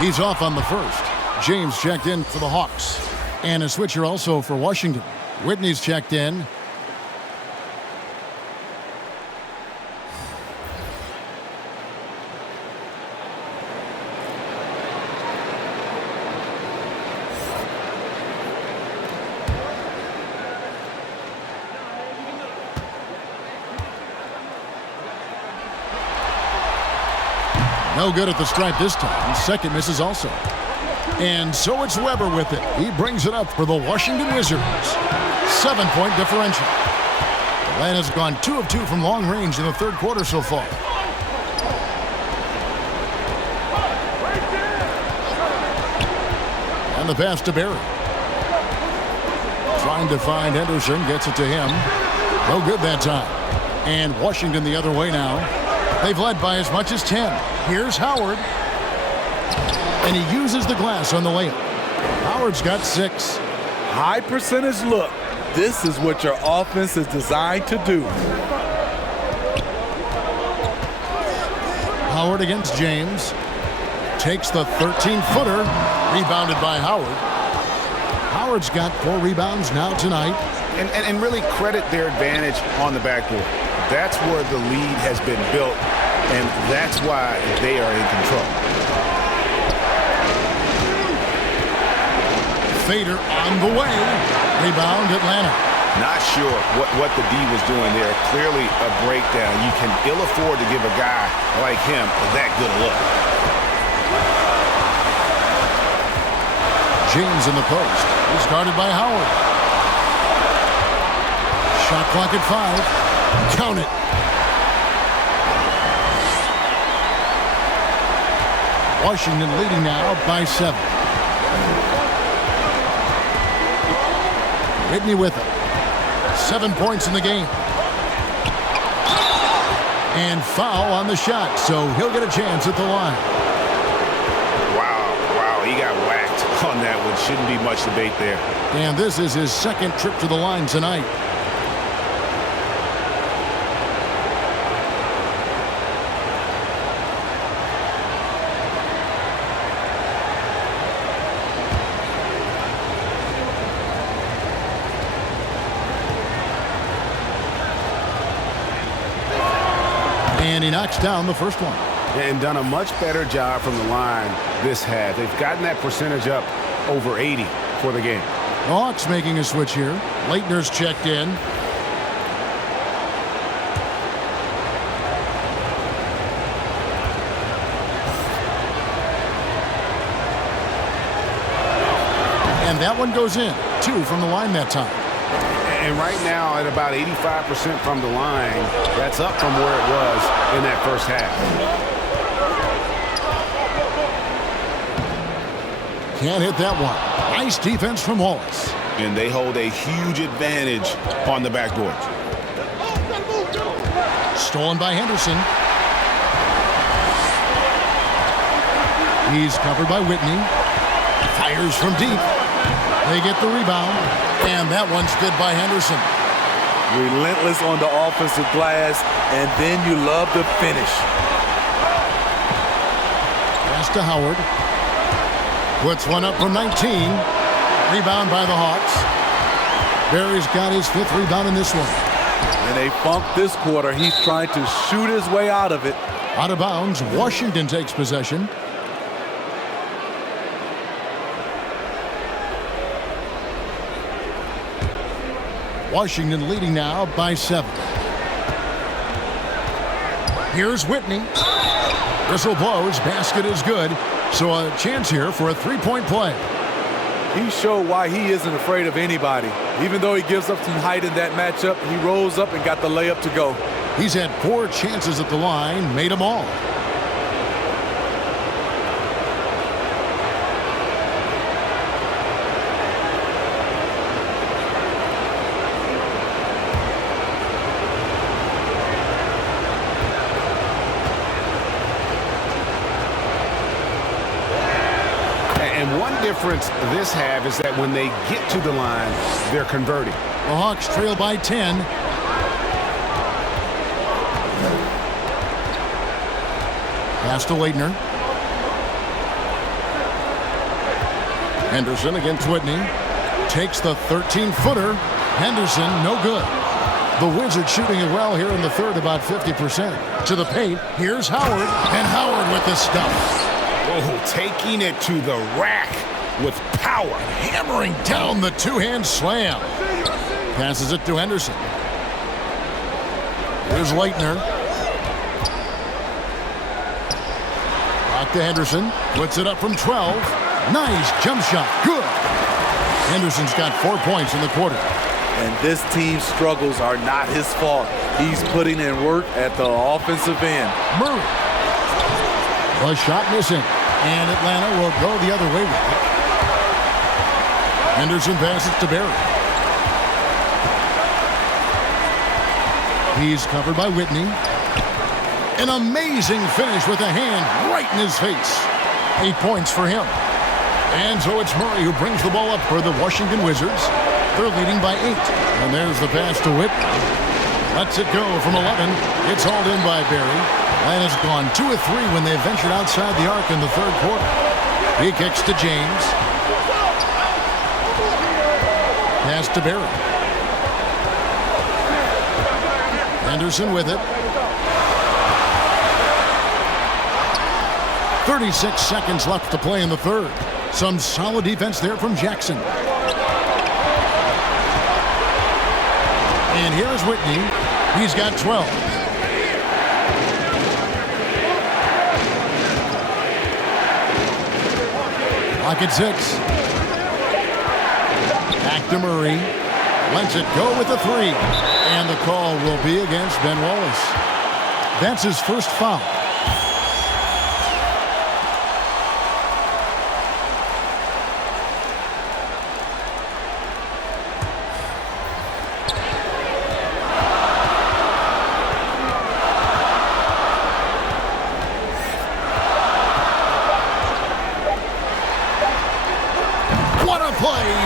He's off on the first. James checked in for the Hawks. And a switcher also for Washington. Whitney's checked in. No good at the stripe this time. 2nd misses also. And so it's Weber with it. He brings it up for the Washington Wizards. 7-point differential. Atlanta's gone 2 of 2 from long range in the 3rd quarter so far. And the pass to Barry. Trying to find Henderson. Gets it to him. No good that time. And Washington the other way now. They've led by as much as 10. Here's Howard. And he uses the glass on the layup. Howard's got 6. High percentage look. This is what your offense is designed to do. Howard against James. Takes the 13-footer. Rebounded by Howard. Howard's got 4 rebounds now tonight. And really credit their advantage on the backboard. That's where the lead has been built, and that's why they are in control. Fader on the way. Rebound Atlanta. Not sure what the D was doing there. Clearly a breakdown. You can ill afford to give a guy like him that good a look. James in the post. He's guarded by Howard. Shot clock at 5. Count it. Washington leading now by 7. Whitney with it. 7 points in the game. And foul on the shot, so he'll get a chance at the line. Wow, he got whacked on that one. Shouldn't be much debate there. And this is his 2nd trip to the line tonight. And he knocks down the first one. And done a much better job from the line this half. They've gotten that percentage up over 80 for the game. The Hawks making a switch here. Leitner's checked in. And that one goes in. 2 from the line that time. And right now at about 85% from the line, that's up from where it was in that first half. Can't hit that one. Nice defense from Wallace. And they hold a huge advantage on the backboard. Stolen by Henderson. He's covered by Whitney. Fires from deep. They get the rebound. And that one's good by Henderson. Relentless on the offensive glass, and then you love the finish. Pass to Howard. Puts one up from 19. Rebound by the Hawks. Barry's got his 5th rebound in this one. And they funk this quarter. He's trying to shoot his way out of it. Out of bounds. Washington takes possession. Washington leading now by 7. Here's Whitney. Whistle blows. Basket is good. So a chance here for a 3-point play. He showed why he isn't afraid of anybody. Even though he gives up some height in that matchup, he rose up and got the layup to go. He's had 4 chances at the line, made them all. And one difference this half is that when they get to the line, they're converting. The Hawks trail by 10. Pass to Leitner. Henderson against Whitney. Takes the 13-footer. Henderson, no good. The Wizards shooting it well here in the third, about 50%. To the paint, here's Howard. And Howard with the stuff. Oh, taking it to the rack with power. Hammering down the two-hand slam. Passes it to Henderson. Here's Leitner. Back to Henderson. Puts it up from 12. Nice jump shot. Good. Henderson's got 4 points in the quarter. And this team's struggles are not his fault. He's putting in work at the offensive end. Murray. A shot missing. And Atlanta will go the other way with it. Henderson passes to Barry. He's covered by Whitney. An amazing finish with a hand right in his face. 8 points for him. And so it's Murray who brings the ball up for the Washington Wizards. They're leading by 8. And there's the pass to Whitney. Lets it go from 11. It's hauled in by Barry. Atlanta's gone 2 of 3 when they ventured outside the arc in the third quarter. He kicks to James. Pass to Barry. Henderson with it. 36 seconds left to play in the third. Some solid defense there from Jackson. And here's Whitney. He's got 12. Clock at 6. Back to Murray. Lets it go with the 3. And the call will be against Ben Wallace. That's his first foul.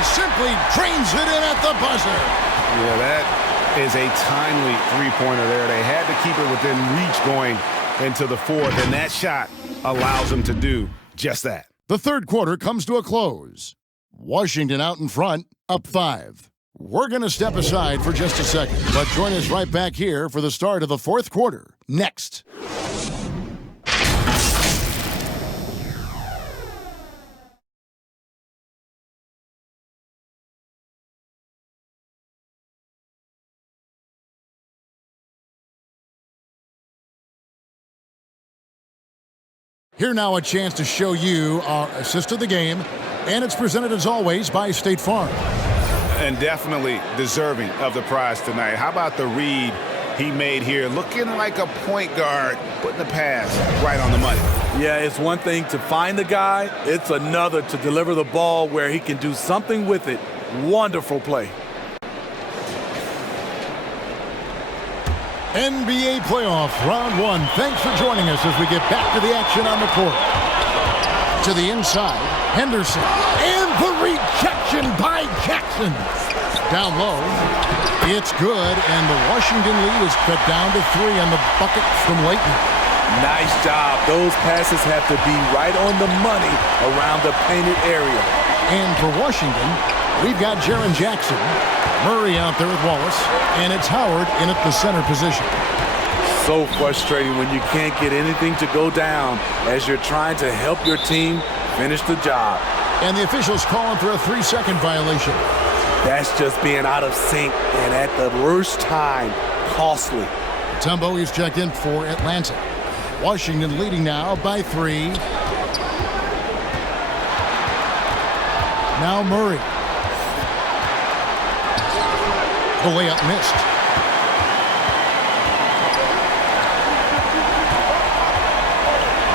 Simply drains it in at the buzzer. Yeah, that is a timely three-pointer there. They had to keep it within reach going into the fourth, and that shot allows them to do just that. The third quarter comes to a close. Washington out in front, up 5. We're going to step aside for just a second, but join us right back here for the start of the fourth quarter. Next. Here now, a chance to show you our assist of the game, and it's presented as always by State Farm. And definitely deserving of the prize tonight. How about the read he made here? Looking like a point guard, putting the pass right on the money. Yeah, it's one thing to find the guy. It's another to deliver the ball where he can do something with it. Wonderful play. NBA playoff round one. Thanks for joining us as we get back to the action on the court. To the inside, Henderson. And the rejection by Jackson. Down low. It's good, and the Washington lead is cut down to 3 on the bucket from Leighton. Nice job. Those passes have to be right on the money around the painted area. And for Washington, we've got Jaren Jackson. Murray out there with Wallace, and it's Howard in at the center position. So frustrating when you can't get anything to go down as you're trying to help your team finish the job. And the officials calling for a 3-second violation. That's just being out of sync and at the worst time, costly. Tumbo is checked in for Atlanta. Washington leading now by 3. Now Murray. The layup missed.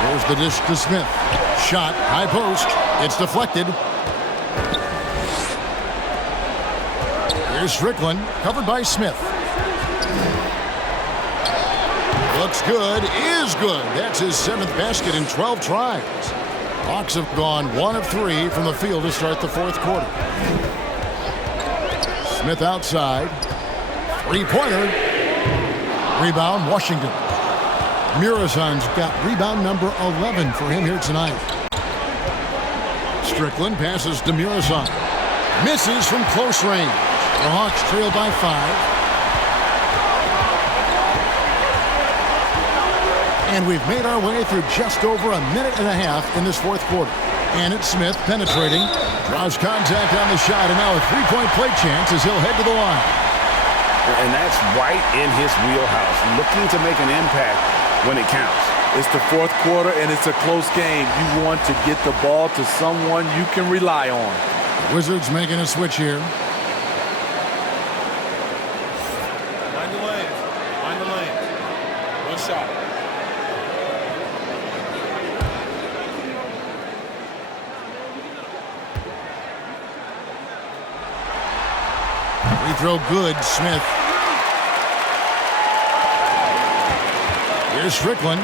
There's the dish to Smith. Shot, high post. It's deflected. Here's Strickland, covered by Smith. Looks good, is good. That's his 7th basket in 12 tries. Hawks have gone 1 of 3 from the field to start the fourth quarter. Smith outside. 3-pointer. Rebound, Washington. Murazan's got rebound number 11 for him here tonight. Strickland passes to Murazan. Misses from close range. The Hawks trail by 5. And we've made our way through just over a minute and a half in this fourth quarter. And it's Smith penetrating. Draws contact on the shot, and now a 3-point play chance as he'll head to the line. And that's right in his wheelhouse, looking to make an impact when it counts. It's the fourth quarter, and it's a close game. You want to get the ball to someone you can rely on. Wizards making a switch here. Find the lane. Find the lane. One shot. Free throw good, Smith. Here's Strickland.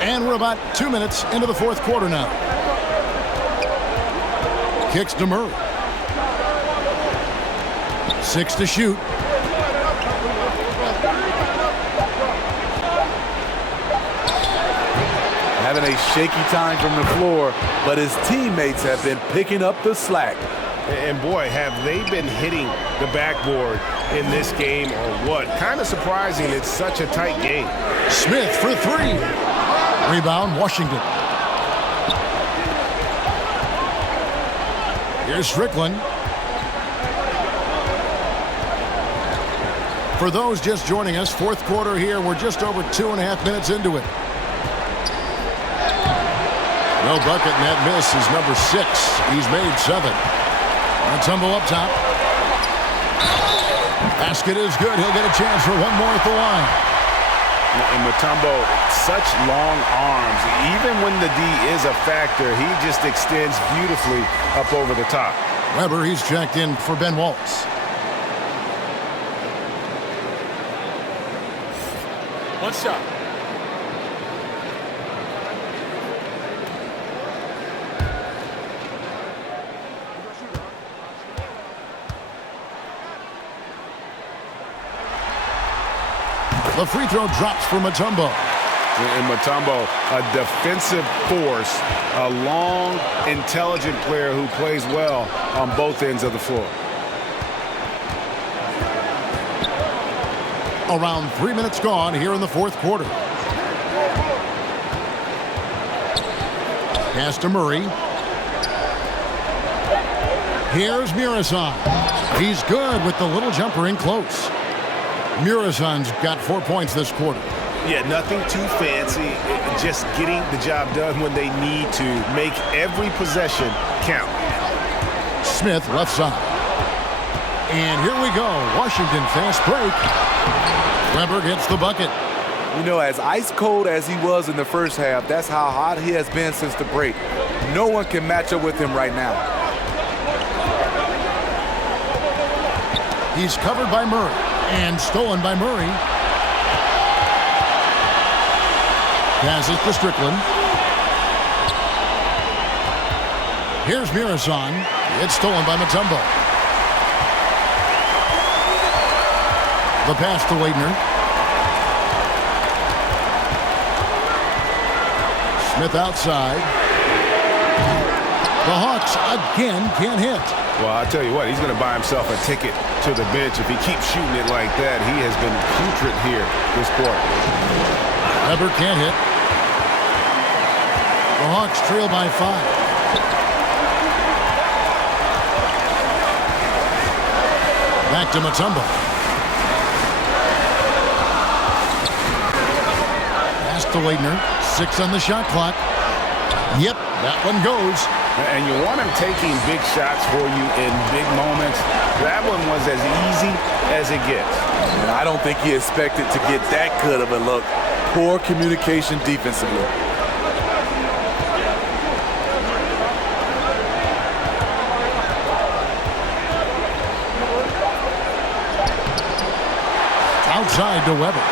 And we're about 2 minutes into the fourth quarter now. Kicks to Murray. 6 to shoot. Having a shaky time from the floor, but his teammates have been picking up the slack. And boy, have they been hitting the backboard in this game or what? Kind of surprising it's such a tight game. Smith for 3. Rebound, Washington. Here's Strickland. For those just joining us, fourth quarter here. We're just over 2.5 minutes into it. No bucket, and that miss is number 6. He's made 7. Tumble up top. Basket is good. He'll get a chance for one more at the line. And Mutombo, such long arms. Even when the D is a factor, he just extends beautifully up over the top. Weber, he's checked in for Ben Wallace. One shot. The free throw drops for Mutombo. And Mutombo, a defensive force, a long, intelligent player who plays well on both ends of the floor. Around 3 minutes gone here in the fourth quarter. Pass to Murray. Here's Murison. He's good with the little jumper in close. Murison's got 4 points this quarter. Yeah, nothing too fancy. Just getting the job done when they need to. Make every possession count. Smith left side. And here we go. Washington fast break. Weber gets the bucket. You know, as ice cold as he was in the first half, that's how hot he has been since the break. No one can match up with him right now. He's covered by Murray and stolen by Murray. Passes to Strickland. Here's Murison. It's stolen by Mutombo. The pass to Leitner. Smith outside. The Hawks again can't hit. Well, I'll tell you what, he's going to buy himself a ticket to the bench. If he keeps shooting it like that, he has been putrid here this quarter. Weber can't hit. The Hawks trail by 5. Back to Mutombo. Pass to Leitner. 6 on the shot clock. Yep, that one goes. And you want him taking big shots for you in big moments. That one was as easy as it gets. And I don't think he expected to get that good of a look. Poor communication defensively. Outside to Weber.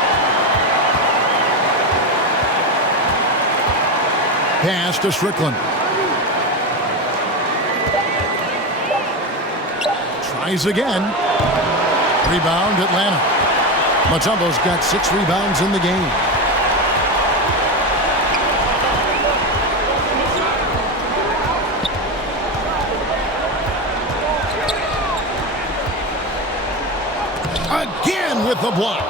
Pass to Strickland. Tries again. Rebound Atlanta. Mutombo's got 6 rebounds in the game. Again with the block.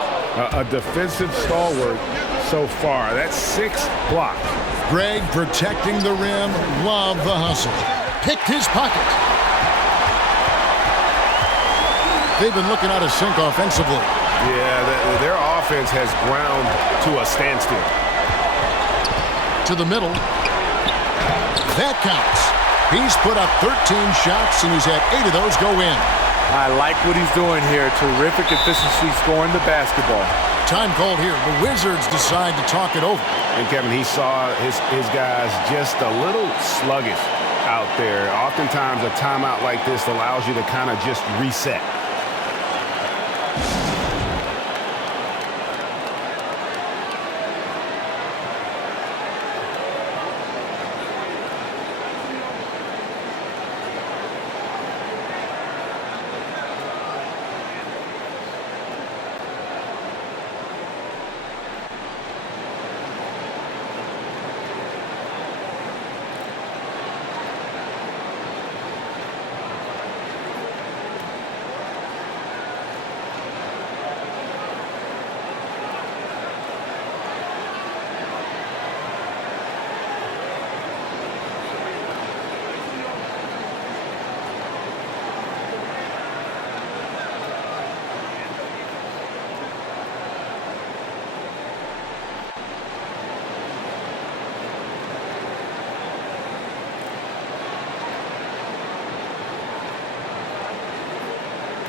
A defensive stalwart so far. That's 6 blocks. Greg protecting the rim. Love the hustle. Picked his pocket. They've been looking out of sync offensively. Yeah, their offense has ground to a standstill. To the middle. That counts. He's put up 13 shots, and he's had 8 of those go in. I like what he's doing here. Terrific efficiency scoring the basketball. Time called here. The Wizards decide to talk it over. And Kevin, he saw his guys just a little sluggish out there. Oftentimes a timeout like this allows you to kind of just reset.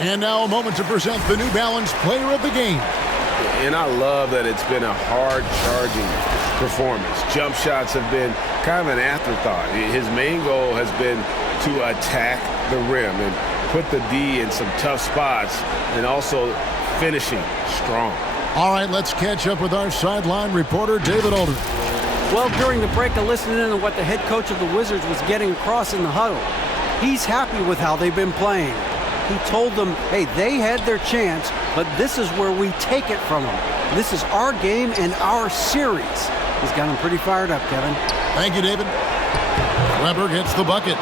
And now a moment to present the New Balance Player of the Game. And I love that it's been a hard-charging performance. Jump shots have been kind of an afterthought. His main goal has been to attack the rim and put the D in some tough spots and also finishing strong. All right, let's catch up with our sideline reporter, David Aldridge. Well, during the break, I listened in on what the head coach of the Wizards was getting across in the huddle. He's happy with how they've been playing. He told them, hey, they had their chance, but this is where we take it from them. This is our game and our series. He's got them pretty fired up, Kevin. Thank you, David. Weber gets the bucket.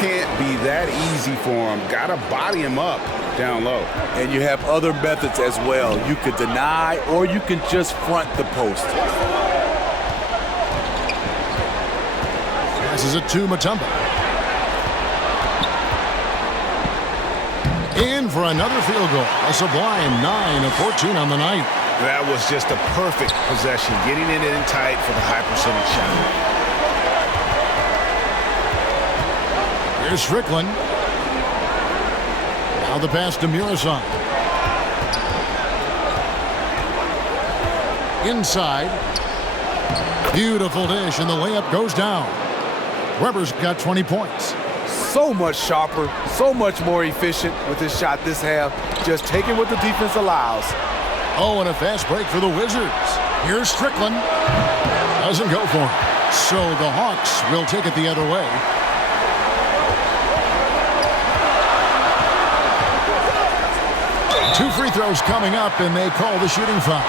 Can't be that easy for him. Got to body him up down low. And you have other methods as well. You could deny or you can just front the post. Passes it to Mutombo. In for another field goal. A sublime 9 of 14 on the night. That was just a perfect possession, getting it in tight for the high percentage shot. Here's Strickland. Now the pass to Murison. Inside. Beautiful dish, and the layup goes down. Weber's got 20 points. So much sharper, so much more efficient with his shot this half. Just taking what the defense allows. Oh, and a fast break for the Wizards. Here's Strickland. Doesn't go for him. So the Hawks will take it the other way. Two free throws coming up, and they call the shooting foul.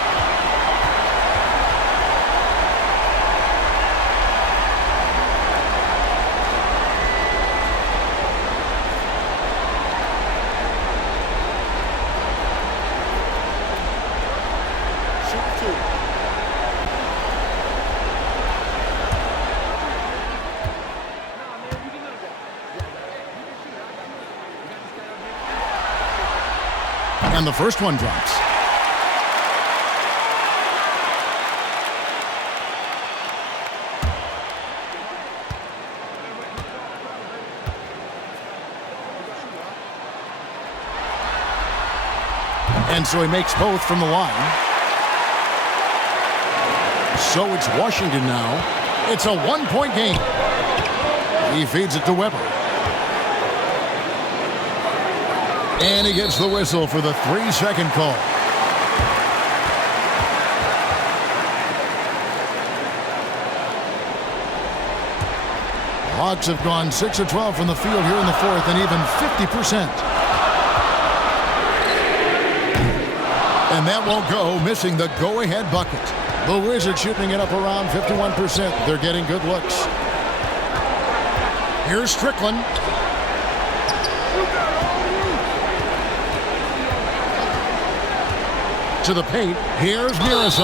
And the first one drops. And so he makes both from the line. So it's Washington now. It's a one-point game. He feeds it to Weber. And he gets the whistle for the 3-second call. Hawks have gone 6 of 12 from the field here in the fourth, and even 50%. And that won't go, missing the go-ahead bucket. The Wizards shooting it up around 51%. They're getting good looks. Here's Strickland. To the paint. Here's Murison.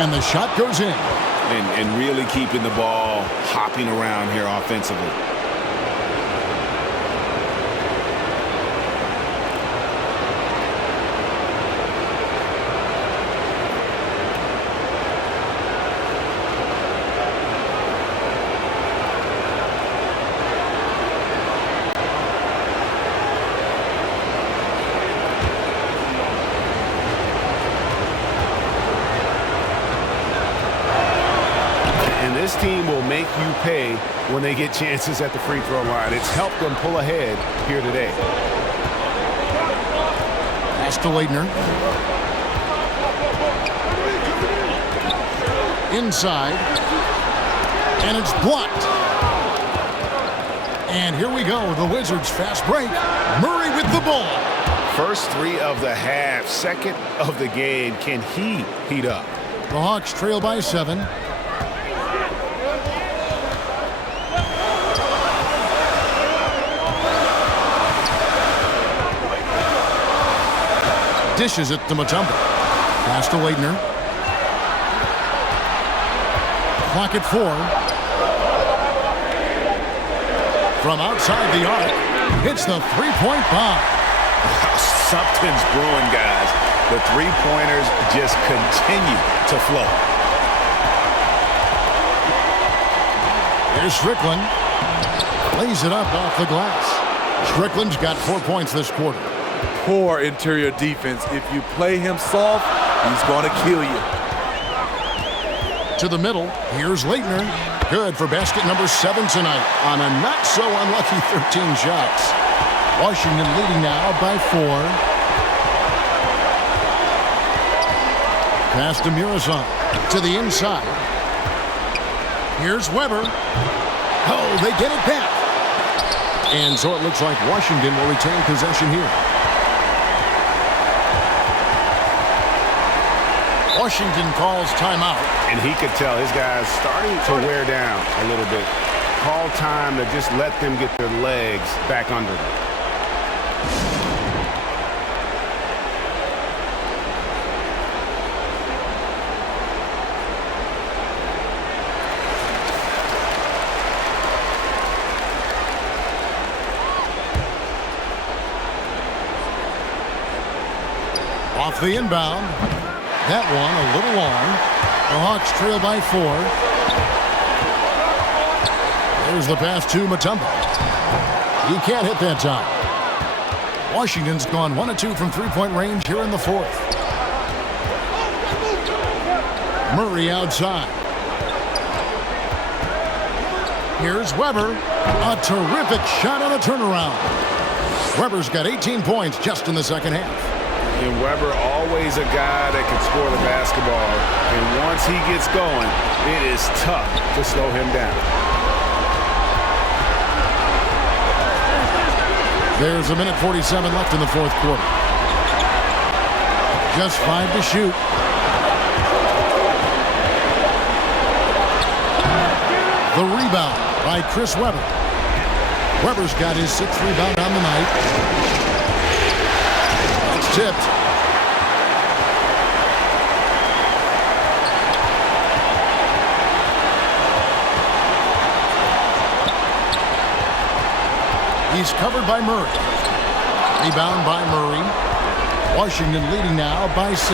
And the shot goes in. And really keeping the ball hopping around here offensively. This team will make you pay when they get chances at the free throw line. It's helped them pull ahead here today. Pass to Leitner. Inside. And it's blocked. And here we go. The Wizards fast break. Murray with the ball. First three of the half, second of the game. Can he heat up? The Hawks trail by 7. Dishes it to Mutombo. Pass to Leitner. Clock at 4. From outside the arc, hits the three-point bomb. Something's brewing, guys. The three-pointers just continue to flow. Here's Strickland. Lays it up off the glass. Strickland's got 4 points this quarter. Poor interior defense. If you play him soft, he's going to kill you. To the middle, here's Leitner. Good for basket number 7 tonight on a not-so-unlucky 13 shots. Washington leading now by 4. Pass to Murison. To the inside. Here's Weber. Oh, they get it back. And so it looks like Washington will retain possession here. Washington calls timeout. And he could tell his guys starting to wear down a little bit. Call time to just let them get their legs back under them. Off the inbound. That one a little long. The Hawks trail by 4. There's the pass to Mutombo. He can't hit that time. Washington's gone 1 of 2 from three-point range here in the 4th. Murray outside. Here's Weber. A terrific shot on a turnaround. Weber's got 18 points just in the second half. And Weber, always a guy that can score the basketball. And once he gets going, it is tough to slow him down. There's a minute 47 left in the 4th quarter. Just 5 to shoot. The rebound by Chris Weber. Weber's got his 6th rebound on the night. It's tipped. He's covered by Murray. Rebound by Murray. Washington leading now by 6.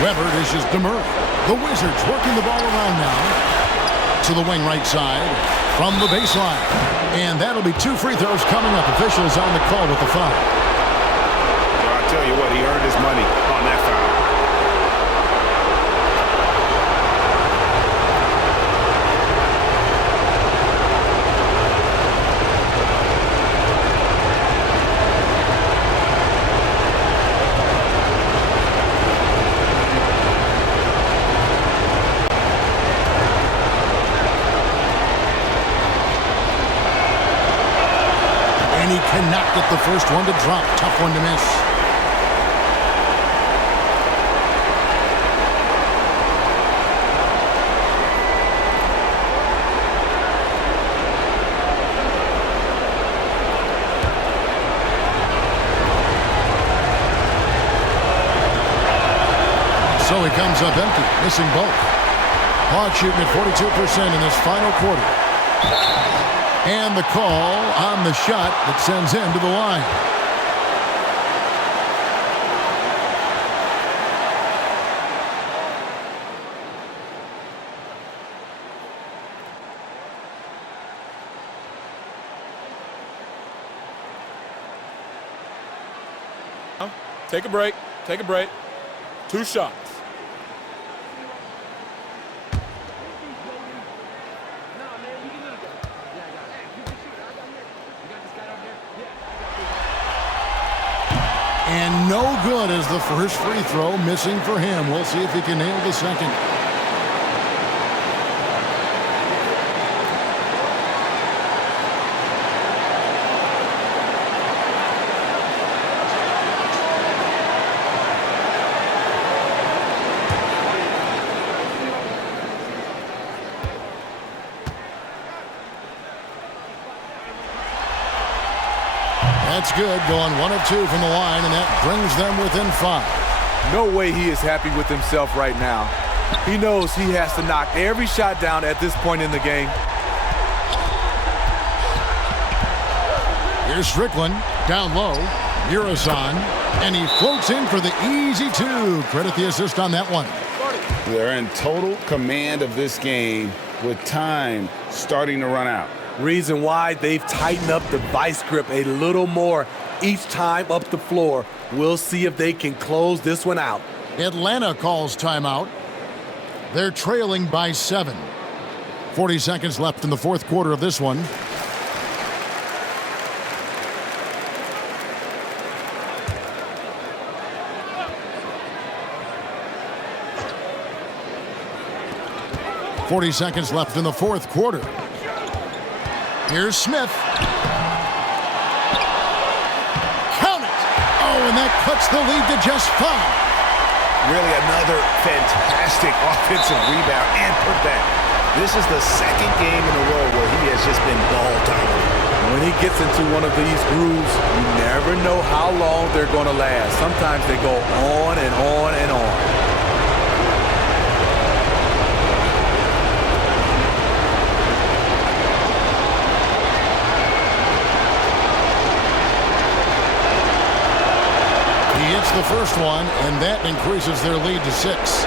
Weber dishes to Murray. The Wizards working the ball around now. To the wing right side from the baseline. And that'll be 2 free throws coming up. Officials on the call with the foul. Well, I'll tell you what, he earned his money on that foul. And he cannot get the first one to drop. Tough one to miss. So he comes up empty, missing both. Hawks shooting at 42% in this final quarter. And the call on the shot that sends him to the line. Take a break. Take a break. 2 shots. And no good as the first free throw, missing for him. We'll see if he can nail the second. That's good, going 1 of 2 from the line, and that brings them within 5. No way he is happy with himself right now. He knows he has to knock every shot down at this point in the game. Here's Strickland, down low, Urasan, and he floats in for the easy 2. Credit the assist on that one. They're in total command of this game with time starting to run out. Reason why they've tightened up the vice grip a little more each time up the floor. We'll see if they can close this one out. Atlanta calls timeout. They're trailing by 7. 40 seconds left in the 4th quarter of this one. .40 seconds left in the 4th quarter. Here's Smith. Count it. Oh, and that cuts the lead to just 5. Really another fantastic offensive rebound and putback. This is the second game in a row where he has just been ball dominant. When he gets into one of these grooves, you never know how long they're going to last. Sometimes they go on and on and on. He hits the first one, and that increases their lead to 6.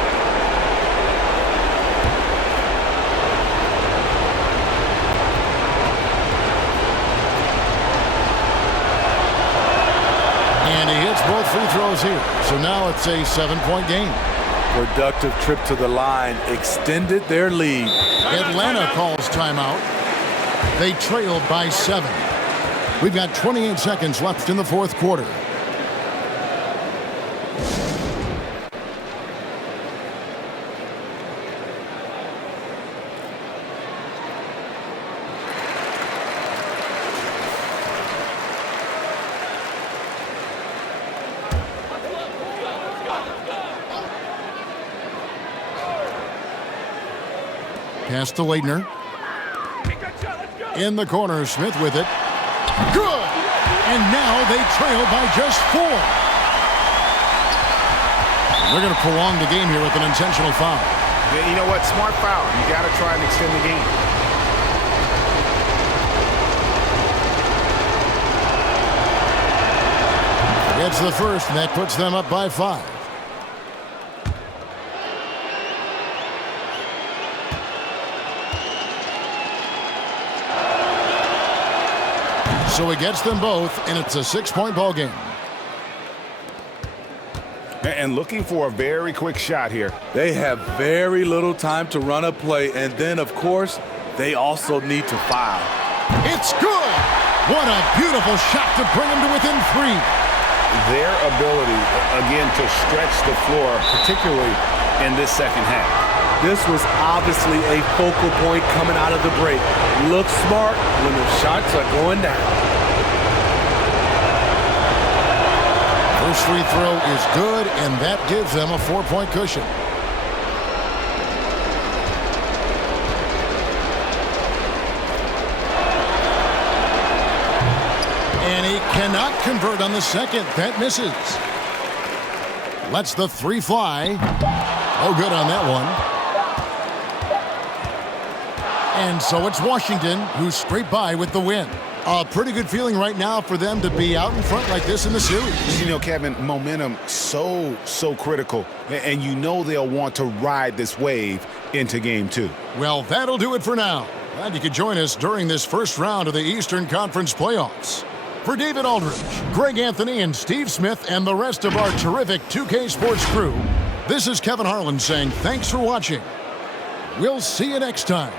And he hits both free throws here. So now it's a 7-point game. Productive trip to the line extended their lead. Atlanta calls timeout. They trailed by 7. We've got 28 seconds left in the fourth quarter. Pass to Leitner. In the corner, Smith with it. Good! And now they trail by just 4. They're going to prolong the game here with an intentional foul. Yeah, you know what? Smart foul. You got to try and extend the game. It's the first, and that puts them up by 5. So he gets them both, and it's a 6-point ball game. And looking for a very quick shot here. They have very little time to run a play, and then, of course, they also need to foul. It's good! What a beautiful shot to bring them to within 3. Their ability, again, to stretch the floor, particularly in this second half. This was obviously a focal point coming out of the break. Look smart when the shots are going down. First free throw is good, and that gives them a 4-point cushion. And he cannot convert on the second. That misses. Lets the 3 fly. Oh, good on that one. And so it's Washington who scraped by with the win. A pretty good feeling right now for them to be out in front like this in the series. You know, Kevin, momentum so critical. And you know they'll want to ride this wave into game 2. Well, that'll do it for now. Glad you could join us during this first round of the Eastern Conference playoffs. For David Aldridge, Greg Anthony, and Steve Smith, and the rest of our terrific 2K Sports crew, this is Kevin Harlan saying thanks for watching. We'll see you next time.